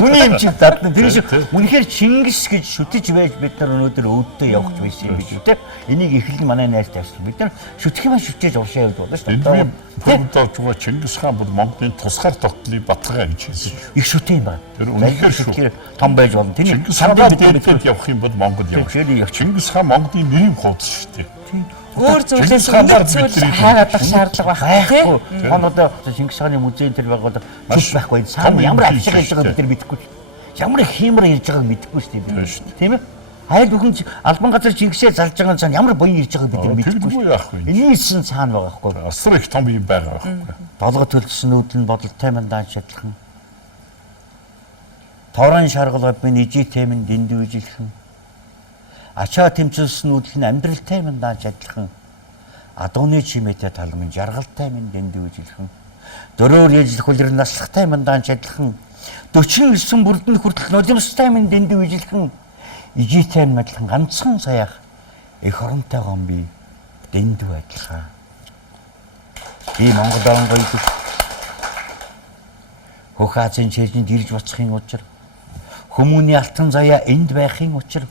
Үний юм чинь задна. Тэр шиг үнэхээр Чингис гэж шүтэж байж бид нар өнөөдөр өвдөө явах байсан юм биш үү те. Энийг эхлэн манай найзтай ярьсан. Бид нар шүтгэх юм шүтэж уушаа явуулдаг болно шүү дээ. Тэрдээ Чингис хаан бол Монголын тусгаар тогтлыг баталгаа гэж хэлсэн. Их шүтээ юм байна. Тэр үнэхээр шүү. Том байж болно. Тэний Чингис хаан дээдэд явах юм бол Монгол явах. Чингис хаан Монголын нэрийн хуудас шүү дээ. Өөр зүйлээс өмнө зүйл хайгаадах шаардлага байна тийм. Одоо Чингис хааны музей тэр байгуулах зүг байхгүй. Цаана ямар ашиг хийж байгааг бид нар мэдэхгүй. Ямар хиймэр хийж байгааг мэдэхгүй шүү дээ. Тийм ээ. Айл бүхэн албан газар Чингисээ залж байгаа цаана ямар буян хийж байгааг бид нар мэдэхгүй яах вэ? Энийсэн цаана байгаа байхгүй. Асар их том юм байгаа байхгүй. Долго төлсөн нүүдэл нь бодолтой мандаан шатлах. Торон шаргал бин ижи тэмэн дэндүүжилхэн. Ачаа тэмцэлсэн нүүдэл нь амьдралтай мандаан шатлах. Адууны чимээтэй талмын жаргалтай минь дэндүүжилхэн. Дөрөөр ээлжлэх үлрэн наслахтай мандаан шатлах. 49 бүрдэнд хүртэл нулимстай минь дэндүүжилхэн. Ижитэй мэдлэн ганцхан саяах эх оронтой гом би дэндүү адилхан. Би Монгол орон гоёдаг. Хөх Азийн чэжинд ирж буцахын учир хүмүүний алтан заяа энд байхын учир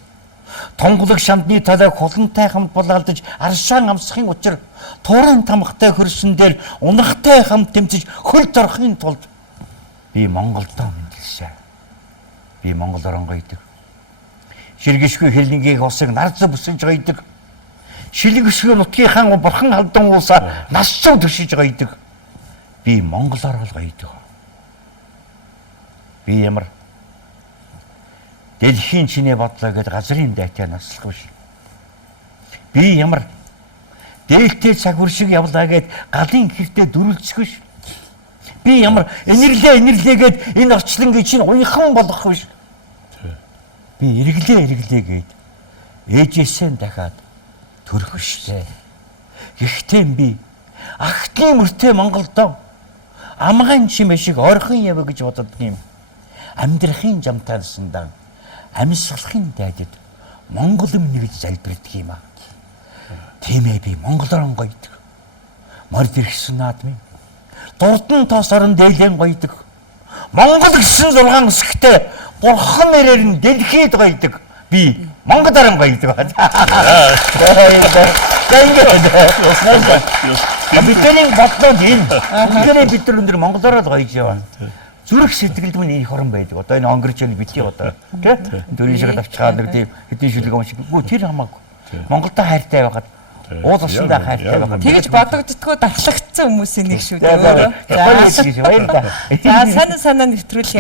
тонголог шамдны талайг хулантай хамт булаалдаж аршаан амсахын учир туурын тамхтай хөрсөн дээр унахтай хамт тэмцэж хөлд орохын тулд би Монголдоо мэндэлсэн. Би Монгол орон гоёдаг. Ширгэшгүй хэлнгийг усыг нарз бүсэж гоёдаг. Шилгэшгүй нутгийн хаан бурхан алдан уусаа насцуу төшиж гоёдаг. Би Монгол орол гоёдаг. Би ямар дэлхийн чинээ бодлоо гэдэг газрын дайтай наслах биш. Би ямар дээлтэй цаг үршиг явлаа гэд галын хэртэ дөрүлцэх биш. Би ямар энэрлээ гэд энэ орчлонгийн чинь уяхан болох биш. Би эрэглээ гэд ээжээсээ дахиад төрөх штэ. Гэхдээ би ахтны мөртэй Монголдоо амгаан чимээ шиг орхон яв гэж боддог юм. Амьдрахын жамтаансандаа амьсгалахын дайдад Монгол өмнө гэж залбирдаг юм аа. Тийм ээ би Монгол орон гоёдаг. Морд ирсэн наадмын. Дурдан тоос орон дээлэн гоёдаг. Монгол гэсэн 6 өсгтэй бурхан нэрээр нь дэлхийд гоёдаг. Би Монгол орон гоёдаг. Бидний бодлоо энэ. Бидний бид нар Монгол орон гоёж яваа. Зүрх сэтгэлд минь их орон байдаг. Одоо энэ онгорчны битгий одоо тий дөрвийн шиг авчгаа нэг тийм хэдийн шүлэг юм шиг. Үгүй тэр хамаагүй. Монголтой хайртай байгаад уул усандаа хайртай байгаад тэгэж бодогддгоо дархлагдсан хүмүүсийн нэг шүү дээ. За санаа нэвтрүүлэх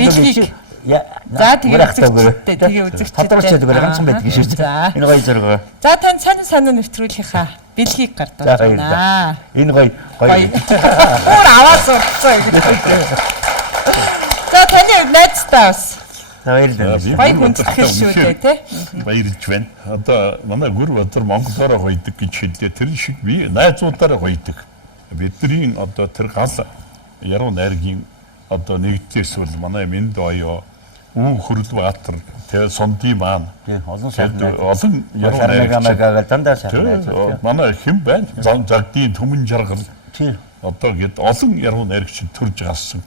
билгийг за тэгээ үзэгчтэй тэгээ үзэгчтэй тодорхойлж байгаа ганцхан байдаг шүү дээ. Энэ гоё зураг. За тань санаа нэвтрүүлэхээ билгийг гардуулж байна. Энэ гоё. Өөр аваад сурцсан гэж. За таны найзтай бас. Баярлалаа. Баяр хүндэтгэл шүү дээ тий. Баярлж байна. Одоо манай Гүрбатар Монголоор гоёдаг гэж хэллээ. Тэр шиг би найзуудаараа гоёдаг. Бидний одоо тэр гал яруу найргийн одоо нэгдээс бол манай Мэнд оёо Үг Хөрлбаатар тэгээ Сонди маань олон яруу найраг дандаа сайхан. Манай хэн байна? Загдийн Түмэн жаргал. Одоо гээд олон яруу найрагч төрж гаасан.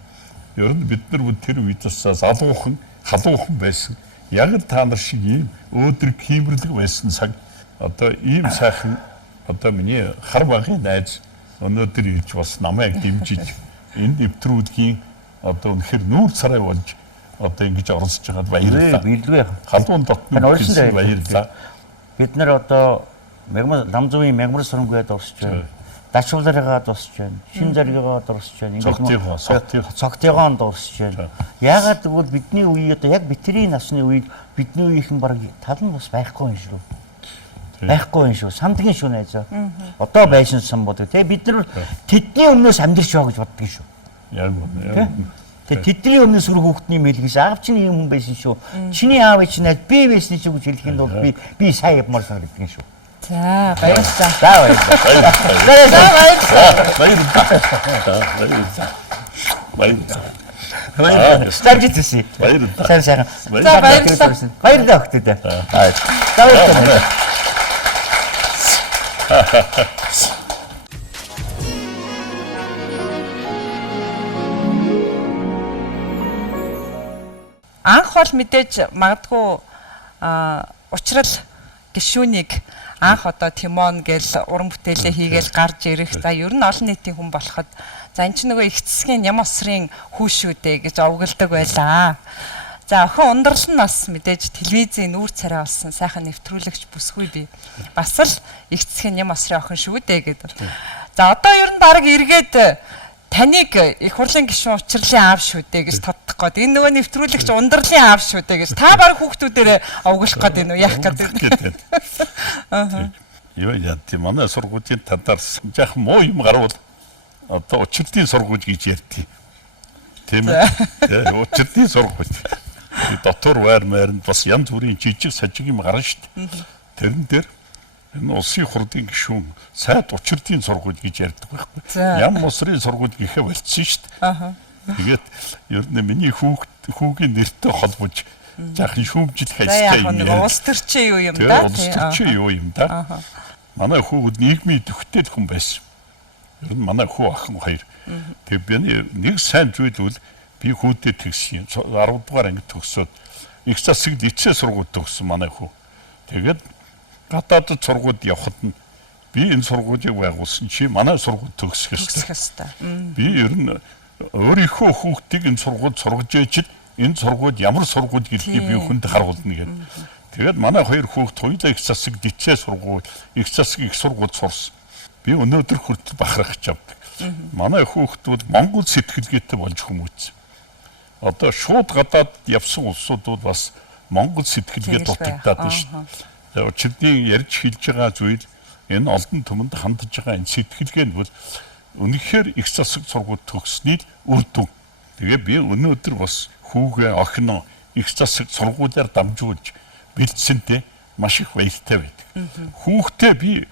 Ер нь бид нар тэр үеэс залуухан халуухан байсан. Яг та нар шиг ийм өөдрөг хиймэрлэг байсан цаг одоо ийм сайхан одоо миний хар багын найз өнөөдөр ирж бас намайг дэмжиж энэ нэвтрүүлгийн одоо үнэхээр нүүр царай болж одоо ингэж оролцож байгаад баярлалаа. Биелгүй. Халуун дотны баярлалаа. Бид нар одоо Намзуугийн мягмар сурамгүйд орсож байна. Дачуулаараа дуусч байна. Шин заргигаа дуусч байна. Цогтойгоо дуусч байна. Яагаад гэвэл бидний үе одоо яг битрийн насны үед бидний үеийнхэн баг тал нь бас байхгүй юм шүү. Байхгүй юм шүү. Самдгийн шүү найзаа. Одоо байшин сан бодог. Тэгээ бид нар тэдний өмнөөс амьдрч байгаа гэж боддог шүү. Яг үнэ. Тэгээ тэдний өмнөөс өр хүүхдний мэлгээс аав чинь ийм хүн байсан шүү. Чиний аав чинь би байсан ч гэж хэлэхэд бол би сайн явмаар санагддаг шүү. За баярлалаа. За баярлалаа. Стажитси. Баярлалаа. За баярлалаа. Баярлалаа өгтөдөө. За баярлалаа. Анх бол мэдээж магадгүй учрал гишүүнийг анх одоо Тимон гэл уран бүтээлээ хийгээл гарч ирэх. За ер нь олон нийтийн хүн болоход за эн чинь нөгөө их цэсгийн Нямосрын хүү шүү дээ гэж овгилдог байлаа. За охин ундрал нь бас мэдээж телевизийн нүүр царай болсон сайхан нэвтрүүлэгч бүсгүй би. Бас л их цэсгийн Нямосрын охин шүү дээ гэдэг. За одоо ер нь баг эргээд таныг их хурлын гишүүн учрлын аав шүү дээ гэж тоддох гээд энэ нөгөө нэвтрүүлэгч ундралын аав шүү дээ гэж та баг хүүхдүүдээрээ овглох гээд байна уу яах гээд байна. Юу яа тийм манай сургуулийн тадарсан жаахан муу юм гарвал одоо учрлын сургууль гэж ярьдгийг. Тийм ээ. Учрлын сургууль. Дотор ваар мэрн бас янз бүрийн жижиг сажиг юм гарна шүү дээ. Тэрэн дээр энэ улсын хурлын гишүүн сайд учрлын сургууль гэж ярьдаг байхгүй. Ям усрын сургууль гэхээ болчихсон шүү дээ. Тэгээд ер нь миний хүүгийн нэртэй холбож жаахан шүүмжлэх ажилтай юм. Улс төрчийн юу юм да? Улс төрчийн юу юм да? Манай хүүгүүд нийгмийн төвхтэй хүн байсан. Ер нь манай хүү охин хоёр. Тэгээд би нэг сайн зүйл бол би хүүдээ тэгсэн 10 дугаар анги төгсөөд их засаг дэвчээ сургууль төгссөн манай хүү. Тэгээд гадаадд сургуульд явхад нь би энэ сургуулийг байгуулсан чи манай сургууль төгсөх ёстой. Би ер нь өөрийнхөө хүүхдийг энэ сургуульд сургаж ээжид энэ сургууль ямар сургууль гэдгийг би хүнд харуулна гэдэг. Тэгээд манай хоёр хүүхд хоёулаа их засаг дэвчээ сургууль, их засаг их сургуульд сурсан. Би өнөөдөр хүртэл бахархаж явдаг. Манай хүүхдүүд Монгол сэтгэлгээтэй болж хүмүүжсэн. Одоо шууд гадаад явсан улсууд бол бас Монгол сэтгэлгээ дутагдаад байна шүү дээ. Учирдын ярьж хэлж байгаа зүйл энэ олдон түмэнд хандж байгаа энэ сэтгэлгээ нь бол үнэхээр их засаг сургууль төгссөний үр дүн. Тэгээ би өнөөдөр бас хүүгээ охиноо их засаг сургуулиар дамжуулж бэлдсэнтэй маш их баяртай байдаг. Хүүхдээ би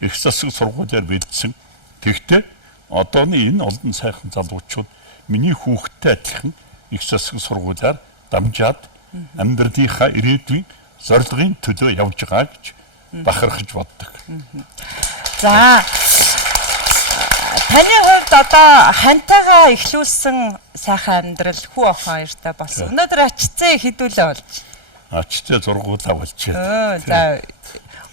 их засаг сургуулиар бэлдсэн. Тэгтээ одооны энэ олдон сайхан залуучууд миний хүүхдтэй адилхан их засаг сургуулиар дамжаад амьдралынхаа ирээдүйн зорилгын төлөө явж байгаа гэж бахархаж боддог. За таны хувьд одоо хантайгаа эхлүүлсэн сайхан амьдрал хүү охин хоёртай болсон. Өнөөдөр ачцээ хэдүүлээ болж? Ачцээ зургуулаа болчихсон. За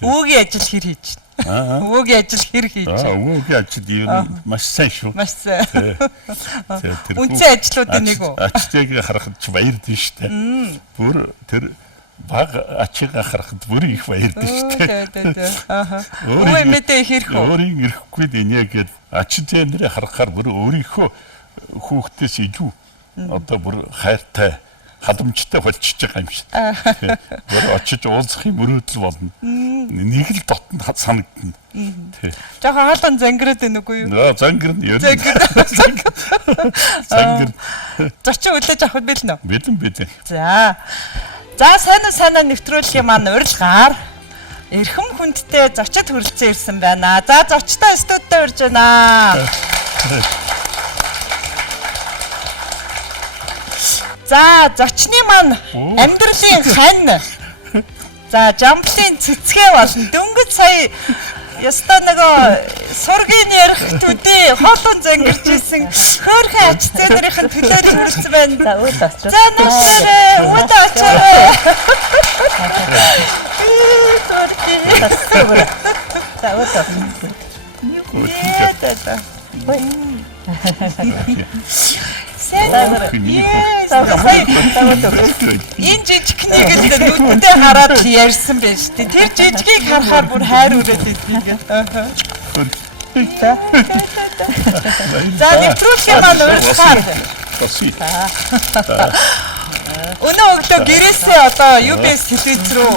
өвөгийн ажил хэр хийж байна? Өвөгийн ажил хэр хийж байна? Өвөгийн ажил юу маш сайн шүү. Маш сайн. Үнцэн ажлуудын нэг үү? Ачцээг харахад ч баярдэн штэ. Бүр тэр баг ачигаа харахад бүр их баярдэн штэ. Өвөө мэдээ хэрэг үү? Өөрийн ирэхгүй дээ гээд ачцээ нэрээ харахаар бүр өөрийнхөө хүүхдээс илүү одоо бүр хайртай хадамжтай болчихж байгаа юм шиг. Бүр очиж уулзах юм өрөөдөл болно. Нэг л дотнд санагдана. Жохоо хаалган зангираад байна үгүй юу? Зангир нь ер нь. Зангир. Зочин үлээж авах бэлнэ үү? Бэлэн. За. За сайн нэвтрүүлгийн маань урилгаар эрхэм хүндтэй зочид хүрэлцэн ирсэн байна. За зочтой студидд урьж байна. За зочны маань амьдралын хань. За жамплын цэцгээ болон дөнгөж сая яста нөгөө сургийн ярих төдий хоолон зангирч исэн хөөрхөн ач зээнэрийн төлөөр хүрэлцэн байна. За үүд очоо. За нөхөрөө үүд очоо. За үүд очоо. байхгүй. Энэ жижигхнийг л нүдтэй хараад ярьсан байж тээ. Тэр жижигийг харахаар бүр хайр үрээд идэв. За нэвтрүүлгийн маань урьдчилан. Өнөө өглөө гэрээсээ одоо UBS телевиз рүү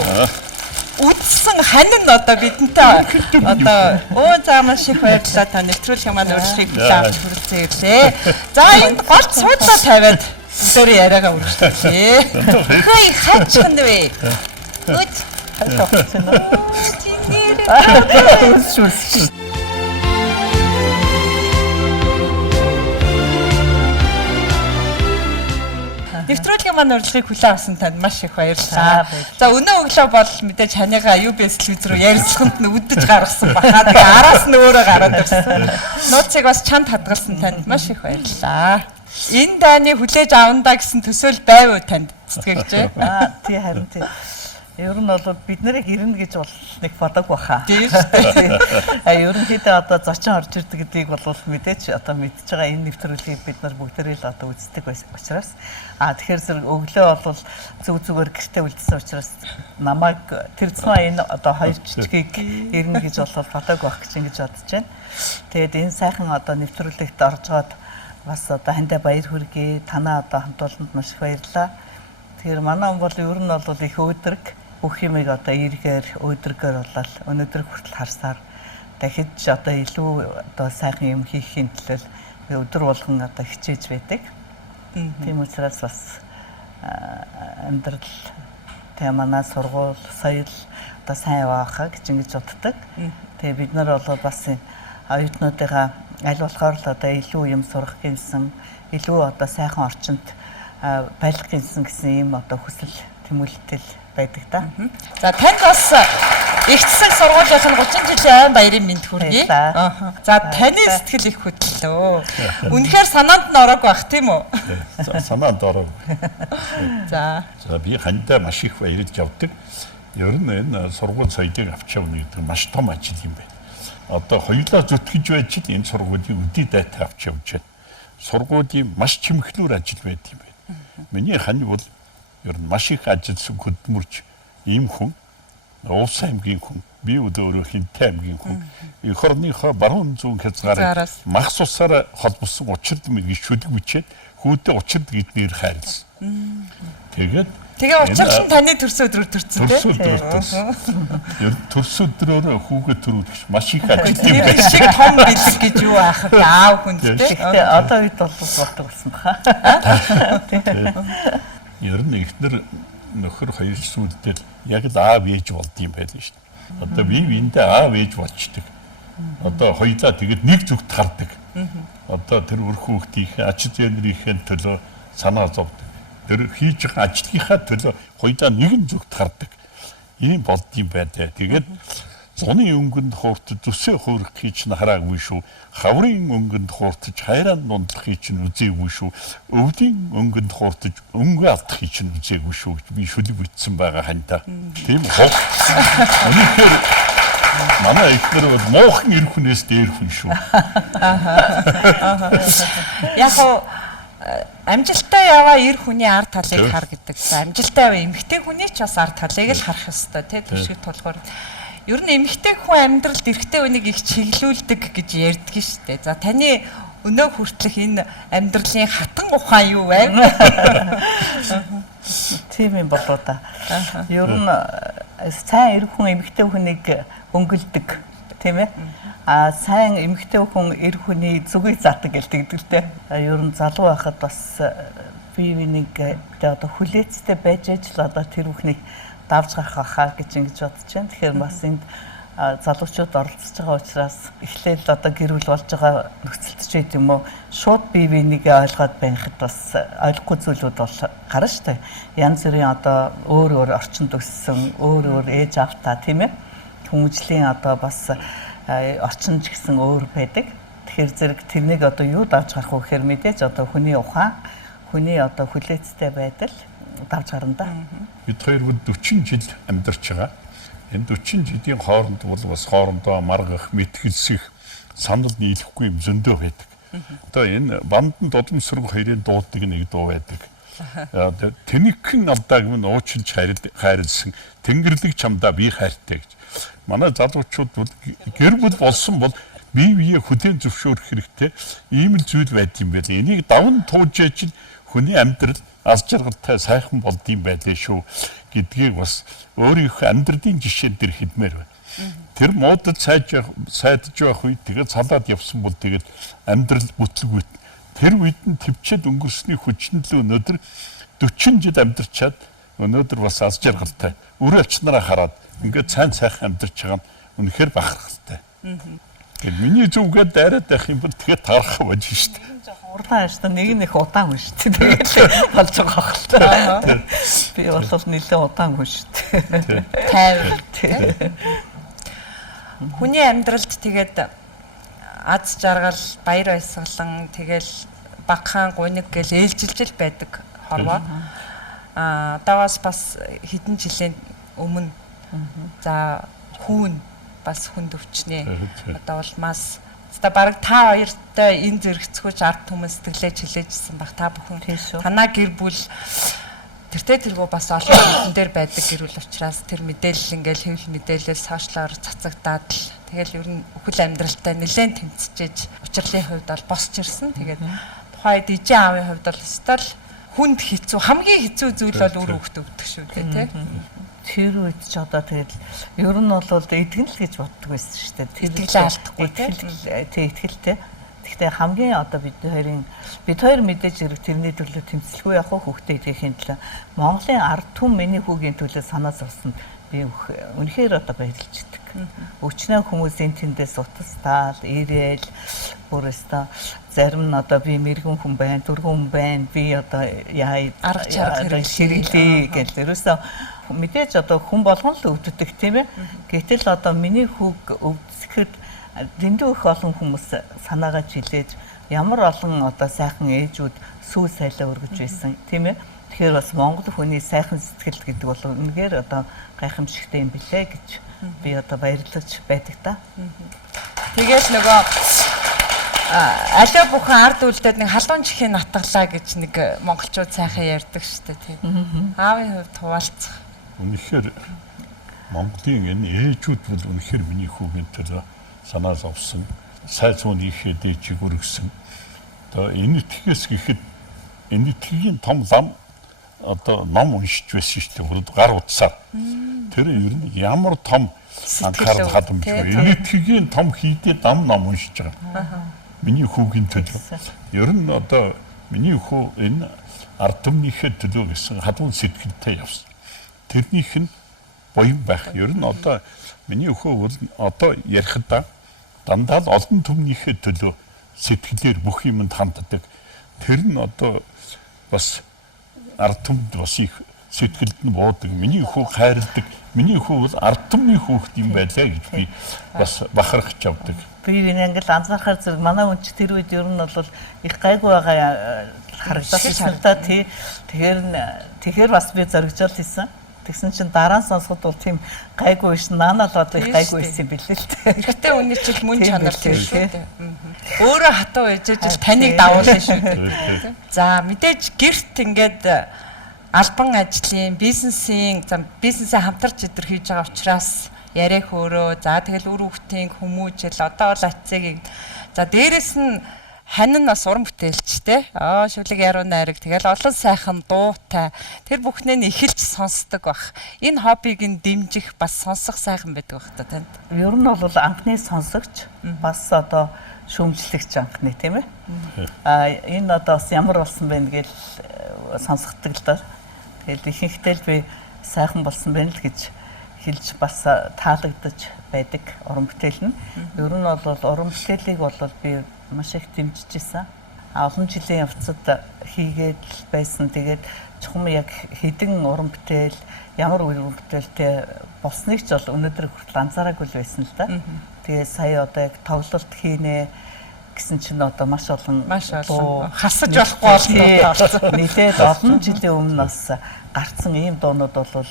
үдсэн ханин одоо бидэнтэй одоо за маш их баярлалаа та нэвтрүүлгийн маань урьдчилыг хүргэсэн ирлээ. За энд гол суудлаа тавиад өөрийн яриагаа үргэлжлүүлье. Хөөе хаачин вэ? Үт хаачин уу? Нэвтрүүлгийн маань урьдчилыг хүлээн авсан танд маш их баярлалаа. За өнөө өглөө бол мэдээж ханыгаа UBS телевиз рүү ярилцлаганд нь үдэж гаргасан бахаа. Тэгээ араас нь өөрөө гараад ирсэн. Нууцыг бас чанд хадгалсан танд маш их баярлалаа. Энэ дайны хүлээж авандаа гэсэн төсөөл байв уу танд? Цэцгэгч. Тий харин тий. Ер нь бол бид нарыг ирнэ гэж бол нэг бодоагүй хаа. Тийм шүү дээ. Ерөнхийдөө одоо зочин орж ирдэг гэдгийг бол мэдээч одоо мэдж байгаа энэ нэвтрүүлгийг бид нар бүгдээрээ л одоо үздэг учраас тэгэхээр зэрэг өглөө бол зүг зүгээр гэртээ үлдсэн учраас намайг тэр цаа энэ одоо хоёр жижигийг ирнэ гэж бол бодоагүй байх гэж ингэж бодож байна. Тэгээд энэ сайхан одоо нэвтрүүлэгт оржгаад бас одоо хандаа баяр хүргэе. Танаа одоо хамт олонд маш их баярлалаа. Тэгэхээр манай хүн бол ер нь бол их өөдрөг бүх юмыг одоо эргээр өөдрөгөөр болол өнөөдөр хүртэл харсаар дахиж одоо илүү одоо сайхан юм хийхийн төлөө би өдөр болгон одоо хичээж байдаг. Тийм учраас бас амьдрал теманаа сургууль соёл одоо сайн яваахаа гэж ингэж боддог. Тэгээ бид нар бол бас оюутнуудыгаа аль болохоор л одоо илүү юм сурах гэсэн илүү одоо сайхан орчинд байлгах гэсэн юм одоо хүсэл тэмүүлэл байдаг та. За танд бас их засаг сургуулийн 30 жилийн айн баярын мэнд хүргэе. За таны сэтгэл их хөдлөлөө. Үнэхээр санаанд нь ороог байх тийм үү? Санаанд ороог. За би хандаа маш их баярлж явдаг. Ер нь энэ сургууль соёлыг авч явна гэдэг маш том ажил юм байна. Одоо хоёулаа зүтгэж байж л энэ сургуулийн үдий дайтай авч явж байна. Сургуулийн маш чимэглүүр ажил байд юм байна. Миний хань бол ер нь маш их ажилласан хөдөлмөрч ийм хүн, Улс аймгийн хүн, би өөрөө Хинтэй аймгийн хүн, эх орныхоо баруун зүүн хязгаарыг мах цусаар холбосон учирд мэргийг шүлэг бичээд хүүдээ учирд гэдгээр хайрлсан. Тэгээ учирд нь таны төрс өдрөөр төрсөн тийм. Төрс өдрөөр хүүгээ төрүүлэх маш их ажил юм байна. Шиг том бэлэг гэж юу аах вэ? Аав хүнд тийм. Гэхдээ одоо үед бол болдог болсон баха. Ер нь ихнэр нөхөр хоёр сүлдэл яг л аав ээж болд юм байл шүү дээ. Одоо бие биендээ аав ээж болчдөг. Одоо хоёулаа тэгэд нэг зүгт хардаг. Одоо тэр өр хүүхдийнхээ ач зээлрийнхээ төлөө санаа зовдөг. Тэр хийж байгаа ажлынхаа төлөө хоёулаа нэгэн зүгт хардаг. Ийм болд юм байна. Тэгээд зуны өнгөнд хууртаж зүсээ хуурах хийж хараагүй шүү. Хаврын өнгөнд хууртаж хайрaan нундлах хийж үзээгүй шүү. Өвлийн өнгөнд хууртаж өнгө алдах хийж үзээгүй шүү гэж би шүлэг бичсэн байгаа хандаа. Тийм хол. Өнөөдөр манай ихнэр бол муухан эр хүнээс дээр хүн шүү. Яг амжилттай яваа эр хүний ард талыг хар гэдэг. Амжилттай яваа эмэгтэй хүний ч бас ард талыг л харах ёстой тийм төшиг тулгуур. Ер нь эмэгтэй хүн амьдралд эрэгтэй хүнийг их чиглүүлдэг гэж ярьдаг шүү дээ. За таны өнөө хүртэлх энэ амьдралын хатан ухаан юу вэ? Тийм юм болоо та. Ер нь сайн эр хүн эмэгтэй хүнийг өнгөлдөг тийм ээ. Сайн эмэгтэй хүн эр хүний зүгийг заадаг гэлдэг дээ. Ер нь залуу байхад бас бие бинийгээ одоо хүлээцтэй байж л одоо тэр бүхнийг давж гарах байхаа гэж ингэж бодож байна. Тэгэхээр бас энд залуучууд оролцож байгаа учраас эхлээл одоо гэр бүл болж байгаа нөхцөлд ч байд юм уу шууд бие бинийгээ ойлгоод байхад бас ойлгохгүй зүйлүүд бол гарна шүү дээ. Янз бүрийн одоо өөр өөр орчинд өссөн, өөр өөр ээж автаа тийм ээ. Хүмүүжлийн одоо бас орчин ч гэсэн өөр байдаг. Тэгэхээр зэрэг тэрнийг одоо юу давж гарах вэ гэхээр мэдээж одоо хүний ухаан, хүний одоо хүлээцтэй байдал давж гарна да. Бид хоёр 40 жил амьдарч байгаа. Энэ 40 жилийн хооронд бол бас хоорондоо маргах, мэтгэлсэх, санал нийлэхгүй юм зөндөө байдаг. Одоо энэ Бандан Додомсрог хоёрын дуудаг нэг дуу байдаг. Тэнэгхэн алдааг минь уучлж хайрлсан Тэнгэрлэг чамдаа би хайртай гэж. Манай залуучууд бол гэр бүл болсон бол бие бие хүлээн зөвшөөрөх хэрэгтэй. Ийм л зүйл байд юм байна. Энийг даван тууж ижил хүний амьдрал аз жаргалтай сайхан болд юм байлээ шүү гэдгийг бас өөрийнхөө амьдралын жишээн дээр хэлмээр байна. Тэр муудад сайдж байх үед тэгээд салаад явсан бол тэгээд амьдрал бүтлгүйт. Тэр үед нь төвчээд өнгөрсний хүчнэл өнөөдөр 40 жил амьдарчаад өнөөдөр бас аз жаргалтай үр ачнараа хараад ингээд сайн сайхан амьдарч байгаа нь үнэхээр бахархалтай. Тэгээд миний зүггээд дайраад байх юм бол тэгээд таарах байж шүү дээ. Урлаа яаш та нэг нь их удаан хүн шүү дээ. Тэгээд болж байгаа хэл. Би бол нэлээд удаан хүн шүү дээ. 50. Хүний амьдралд тэгээд аз жаргал, баяр баясгалан тэгэл багхан гуниг гэл ээлжилжил байдаг хорвоо. Одоогоос бас хэдэн жилийн өмнө за хүүн бас хүнд өвчнээ. Одоо бол мас бараг та хоёртой энэ зэрэгцгүүч ард түмэн сэтгэлээ чилээжсэн баг та бүхэн. Танаа гэр бүл тэртээ тэргөө бас олон хүмүүс дээр байдаг гэр бүл учраас тэр мэдээлэл ингээл хэвлэл мэдээлэл сошиалоор цацагдаад л тэгэл ер нь бүхэл амьдралтай нэлээд тэмцэж учрлын хувьд бол босч ирсэн. Тэгээд тухайд ижээ аавын хувьд бол өстөл хүнд хэцүү хамгийн хэцүү зүйл бол үр хөвгт өвдөх шүү дээ тий. Тэр үед ч одоо тэгэл ер нь бол эдгэн л гэж боддог байсан шүү дээ. Итгэлээ алдахгүй тий итгэлтэй. Гэхдээ хамгийн одоо бид хоёр мэдээж хэрэг тэрний төлөө тэмцэлгүй явах хүүхдээ эдгэхийн төлөө Монголын ард түмэн миний хүүгийн төлөө санаа зовсон би үнэхээр одоо баярлж идэг. Өчнөө хүмүүсийн тэндээс утастаал, ирээл, бүрээсээ зарим нь одоо би мэрэгэн хүн байна, дөрвөн хүн байна. Би одоо яа арга чарга хэрэглэе гэж ерөөсөө мэдээж одоо хүн болгон л өвддөг тийм ээ. Гэтэл одоо миний хүүг өвдсөхэд дэндүү их олон хүмүүс санаагаа жилээж ямар олон одоо сайхан ээжүүд сүү сайлаа өргөж байсан тийм ээ. Тэгэхээр бас Монгол хүний сайхан сэтгэл гэдэг бол үнэхээр одоо гайхамшигтай юм билээ гэж би одоо баярлаж байдаг та. Тэгэл нөгөө алиа бүхэн ард үлдээд нэг халуун чихийн натгалаа гэж нэг монголчууд сайхан ярьдаг шүү дээ тийм. Аавын хувьд хуваалцах. Үнэхээр Монголын энэ ээжүүд бол үнэхээр миний хүүгийн төлөө санаа зовсон. Сайн зүүн ихээ дээжиг өргөсөн. Одоо энэ итгэхээс гэхэд энэ итгэхийн том зам одоо ном уншиж байсан шүү дээ. Гар утсаар. Тэр ер нь ямар том анхаарал хадамжгүй. Энэ итгэхийн том хийдээ ном уншиж байгаа. Миний хүүгийн төлөө. Ер нь одоо миний хүү энэ ард түмнийхээ төлөө гэсэн хадуун сэтгэлтэй явсан. Тэрнийх нь буян байх. Ер нь одоо миний хүү бол одоо ярихдаа дандаа л олон түмнийхээ төлөө сэтгэлээр бүх юмд ханддаг. Тэр нь одоо бас ард түмд бас их сэтгэлд нь буудаг. Миний хүү хайрладаг. Миний хүү бол ард түмний хүүхэд юм байлаа гэж би бас бахархаж авдаг. Би ингээл анзаархаар зэрэг манай хүн ч тэр үед ер нь бол их гайгүй байгаа харагдсан та тий. Тэгэхээр бас би зоригжол хийсэн. Тэгсэн чинь дараа нь сонсоход бол тийм гайгүй биш. Наанаа л одоо их гайгүй байсан юм билээ л дээ. Эрэгтэй хүний чиг мөн чанар тийм шүү дээ. Өөрөө хатуу ээжэж таныг дагуулна шүү дээ. За мэдээж гэрт ингээд албан ажлын бизнесийн хамтарч идэр хийж байгаа учраас яриа хөөрөө за тэгэл үр хүүхдийн хүмүүжил одоо бол ацыг за дээрэс нь хань нь бас уран бүтээлчтэй шүлэг яруу найраг тэгэл олон сайхан дуутай тэр бүхнээ нь эхэлж сонсдог бах энэ хоббиг нь дэмжих бас сонсох сайхан байдаг бах та танд ер нь бол анхны сонсогч бас одоо шүүмжлэгч анхны тийм ээ энэ одоо бас ямар болсон бэ гэж сонсгодог л да тэгэл ихэнхдээ л би сайхан болсон байна л гэж хэлж бас таалагдаж байдаг уран бүтээл нь. Ер нь бол уран бүтээлийг бол би маш их дэмжиж ирсэн. Олон жилийн явцад хийгээд байсан. Тэгээд чухам яг хэдэн уран бүтээл, ямар уран бүтээлтэй болсныг ч бол өнөөдөр хүртэл анзаараагүй байсан л да. Тэгээд сая одоо яг тоглолт хийнэ. гэсэн чинь одоо маш олон хасаж болохгүй болно. Нийтээд олон жилийн өмнө бас гарцсан ийм дуунууд бол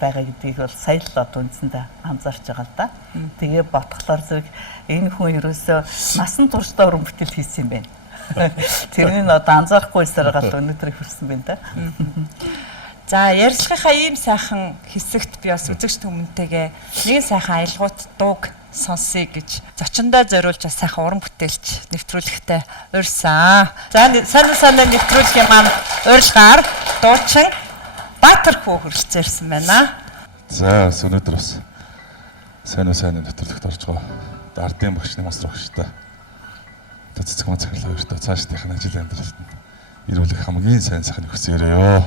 байгаа гэдгийг бол сая л одоо үндсэндээ анзаарч байгаа л да. Тэгээ бодглохлоор зэрэг энэ хүн ерөөсөө насан туршдаа уран бүтээл хийсэн юм байна. Тэрний нь одоо анзаарахгүйсээр гал өнөөдөр хүрсэн байна да. За ярилцлагынхаа ийм сайхан хэсэгт би бас үзэгч хүмүүнтэйгээ нэг сайхан аялгуут дууг сонсъё гэж зочиндоо зориулж бас сайхан уран бүтээлч нэвтрүүлэгтээ урьсан. За сайн нэвтрүүлгийн маань урилгаар дуучин Баатар хүү хөрөлцөн ирсэн байна. За өнөөдөр бас сайн нэвтрүүлэгт орж байгаа. Ардын багшны мас багштай. Цэцэг маань захирлаа өртөө цаашдынх нь ажил амьдралд ирүүлэх хамгийн сайн сайхныг хүсээрээ.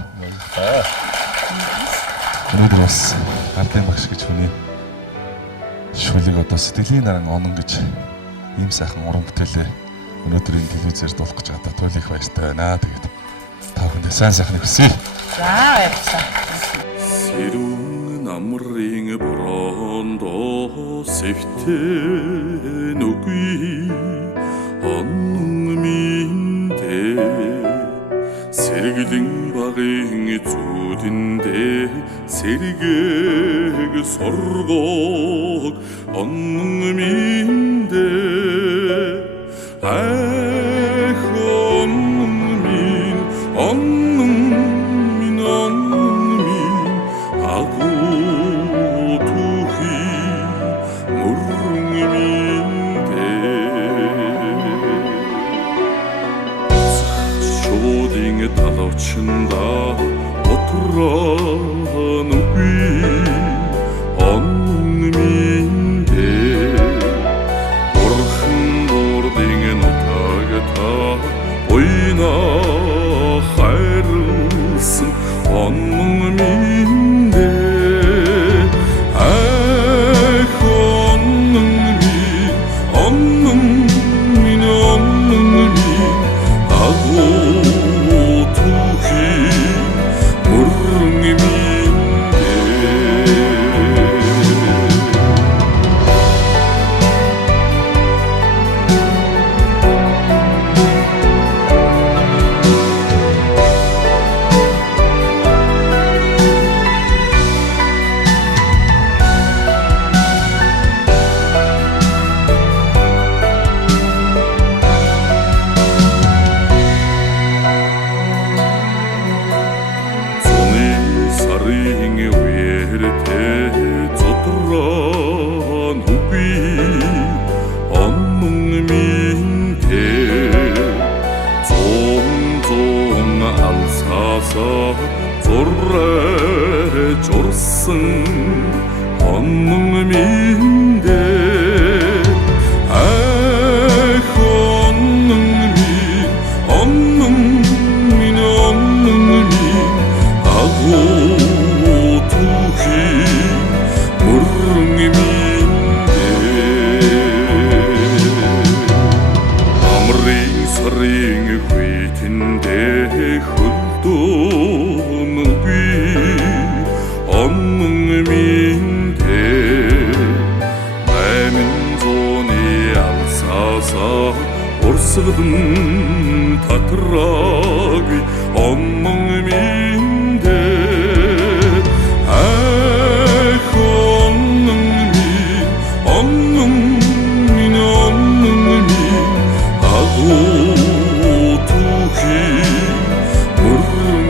Өнөөдөр бас ардын багш гэж хүний шүлэг одоо сэтгэлийн наран онон гэж ийм сайхан уран бүтээлээ өнөөдөр энэ телевизээр дуулах гэж байгаа. Туйл их баяртай байна. Тэгээд та бүхэнд сайн сайхныг хүсье. За баярлалаа. Сэрүүн намрын борондоо сэвтэн үгүй онн миндээ сэргэлэн багын зүудэндээ сэргээг соргоог онн миндээ ах онн мин агуу тухи мурун миндээ шуудын талавчанда отрон үгүй онн миндээ орхон дурдын нутагта ойна хайрлсан онн миндээ ах онн мин агуу тухи мурун миндээ журсан онн миндээ ах онн мин агуу тухи мурун миндээ амрын сарын хүйтэндээ хөлдөн онн миндээ баймин зууны алсаасаа урсгалан татраагүй онн миндээ ах онн мин агуу тухи мурун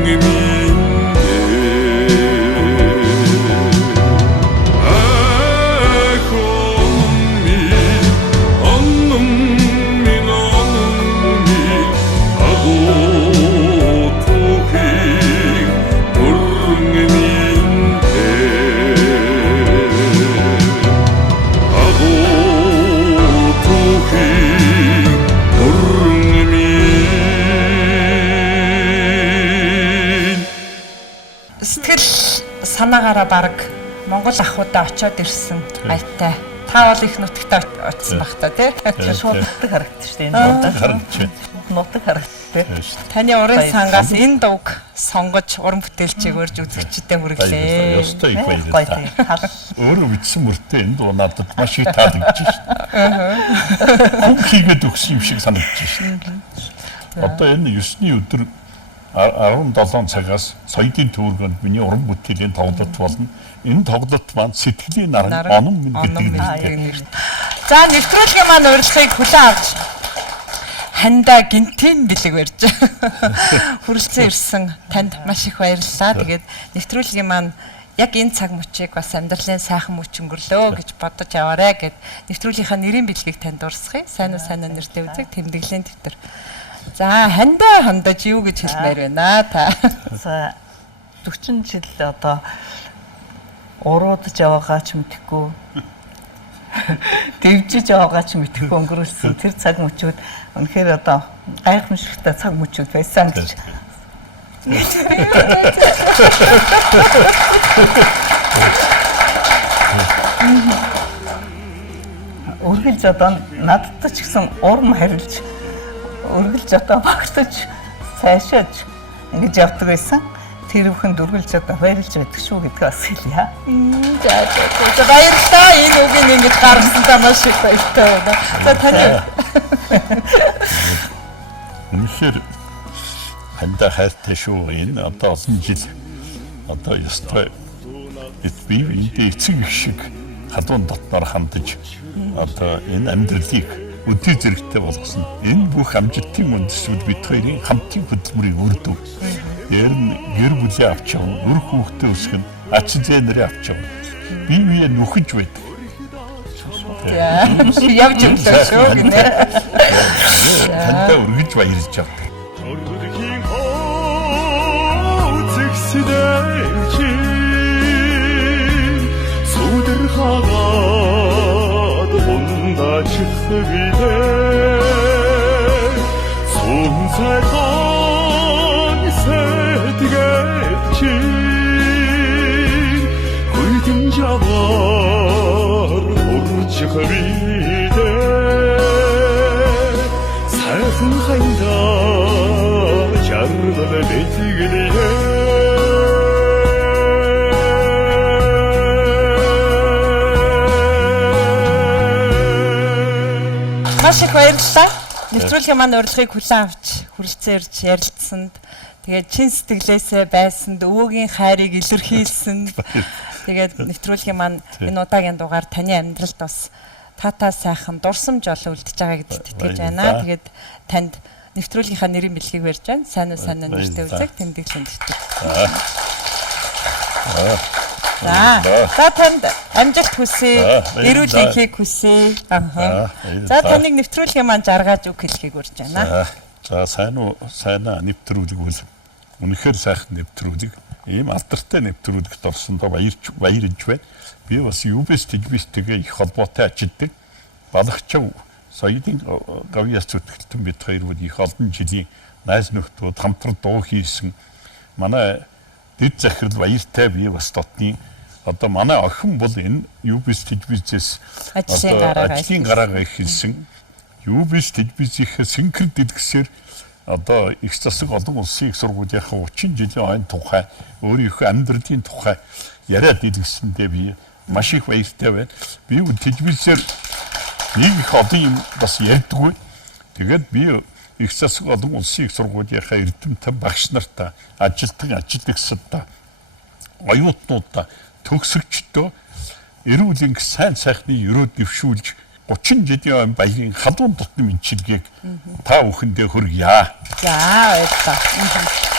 санаагаараа баг Монгол ахуудаа очиод ирсэн айтай. Та бол их нутагтаа очсон баг та тий. Шууд нутаг харагдчих шүү дээ энэ. Нутаг харагдчих. Тэ? Таны урын Баярлалаа. сангаас энэ дууг сонгож уран бүтээлчийг өрж үзэгчдэд хүргэлээ. Ёстой их Гоё баярлалаа. тийм. Хал. Өөрөө бичсэн мөртөө энэ дуу надад маш их таалагдж шээ. Хүн хийгээд өгсөн юм шиг санагдаж шээ. Одоо энэ 9-ний өдөр 17 цагаас соёлын төвөргөнд миний уран бүтээлийн тоглолт болно. Энэ тоглолт маань сэтгэлийн наран онон минь гэдэг нэртэй. За нэвтрүүлгийн маань урилгыг хүлээн авч хандаа гинтийн бэлэг барьж хүрэлцэн ирсэн танд маш их баярлалаа. Тэгээд нэвтрүүлгийн маань яг энэ цаг мөчийг бас амьдралын сайхан мөч өнгөрлөө гэж бодож яваарэ гэд нэвтрүүлгийнхаа нэрийн бэлгийг танд урсгая. Сайн уу сайн нэртэй үзэг тэмдэглэлийн дэвтэр. За хандаж юу гэж хэлмээр байна та. За 40 жил одоо уруудж яваагаа ч мэдэхгүй дэвжиж яваагаа ч мэдэхгүй өнгөрүүлсэн тэр цаг мөчүүд үнэхээр одоо гайхамшигтай цаг мөчүүд байсан гэж үргэлж одоо надад ч гэсэн урам харилж үргэлж одоо багтаж цаашаач ингэж явдаг байсан. Тэр бүхэнд үргэлж одоо баярлж байдаг шүү гэдгийг бас хэлье. За баярлалаа. Энэ үгийг ингэж гаргасан маш их баяртай байна. За таны Үнэхээр хандаа хайртай шүү. Энэ одоо олон жил одоо ёстой би эндээ эцэг их шиг хадуун дотноор хандаж одоо энэ амьдралыг өдөө зэрэгтэй болгосон. Энэ бүх амжилтын үндэслүүд бид хоёрын хамтын хөдөлмөрийг өрдөв. Ер нь гэр бүлээ авч явна, үр хүүхдээ өсгөн, ач зээнэрээ авч явна. Бие биеэ нүхэж байдаг. явж өглөө шүү гинэ. Тандаа өргөж баярлж явдаг. Өргөхийн хооцэг сэдэлчи сүдэр хагаад хундаачих бидээ сүнсайхан сэтгэлчи хүйтэн жавар урчих бидээ сайхан хандаа жаргал бэтгэлээ Маш их баярлалаа. Нэвтрүүлгийн маань урилгыг хүлээн авч хүрэлцэн ирж ярилцсанд тэгээд чин сэтгэлээсээ байсанд өвөгийн хайрыг илэрхийлсэнд тэгээд нэвтрүүлгийн маань энэ удаагийн дугаар таны амьдралд бас таатай сайхан дурсамж олон үлдэж байгаа гэдэгт итгэж байна. Тэгээд танд нэвтрүүлгийнхаа нэрийн бэлгийг барьж байна. Сайн уу сайн уу нэртэй үзэг тэмдэглэн дэвтэр. За танд амжилт хүсье. Эрүүл энхийг хүсье. За таныг нэвтрүүлгийн маань жаргаж үг хэлхийг урьж байна. За сайнаа нэвтрүүлэг бол үнэхээр сайхан нэвтрүүлэг. Ийм алдартай нэвтрүүлэгт орсондоо баярж байна. Би бас UBS телевизтэйгээ их холбоотой ажилладаг. Балагчаа соёлын гавьяас зүтгэлтэн бид хоёр бол их олон жилийн найз нөхдүүд хамтран дуу хийсэн. Манай дэд захирал баяртай би бас дотны одоо манай охин бол энэ UBS телевизээс ажлын гараагаа хийсэн. UBS телевизийнхээ синхрон дэлгэсээр одоо их засаг олон улсын их сургуулийнхаа 30 жилийн ойн тухай өөрийнхөө амьдралын тухай яриад дэлгэсэндээ би маш их баяртай байна. Би телевизээр нэг их олон юм бас ярьдаггүй. Тэгээд би их засаг олон улсын их сургуулийнхаа эрдэмтэн багш нартаа ажилтнуудаа оюутнуудаа төгсөгчдөө эрүүл энх сайн сайхны өрөөд дэвшүүлж 30 жилийн ойн баярын халуун дотны мэдчилгээг та бүхэндээ хүргье. За баярлалаа.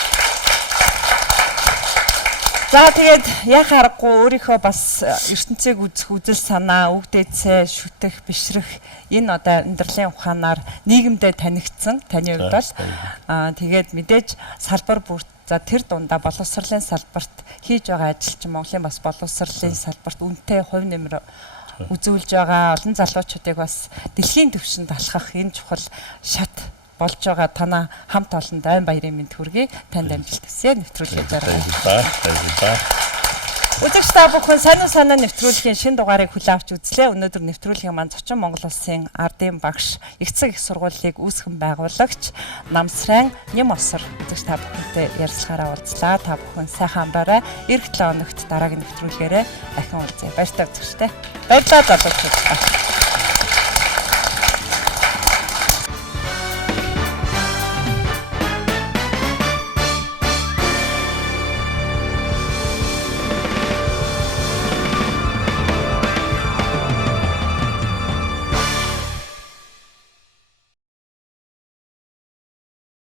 За тэгээд яг харахгүй өөрийнхөө бас ертөнцийг үзэх үзэл санаа, үг дээдсээ шүтэх, бишрэх энэ одоо амьдралын ухаанаар нийгэмдээ танигдсан таны хувьд бол тэгээд мэдээж салбар бүрт за тэр дундаа боловсролын салбарт хийж байгаа ажил чинь Монголын бас боловсролын салбарт үнэтэй хувь нэмэр үзүүлж байгаа олон залуучуудыг бас дэлхийн түвшинд алхах энэ чухал шат болж байгаа танаа хамт олонд айн баярын мэнд хүргэе. Танд амжилт хүсье. Нэвтрүүлгээ заргая. Үзэгч та бүхэн сайн нэвтрүүлгийн шинэ дугаарыг хүлээн авч үзлээ. Өнөөдөр нэвтрүүлгийн маань зочин Монгол Улсын ардын багш, Эцэг их сургуулийг үүсгэн байгуулагч Намсран Нэм Осор үзэгч та бүхэнтэй ярилцлагаараа уулзлаа. Та бүхэн сайхан амраарай. Эх 7 өнөخت дараагийн нэвтрүүлгээрээ дахин уулзъя. Баярлалаа үзэгчтэй. Баярлалаа залуучууд.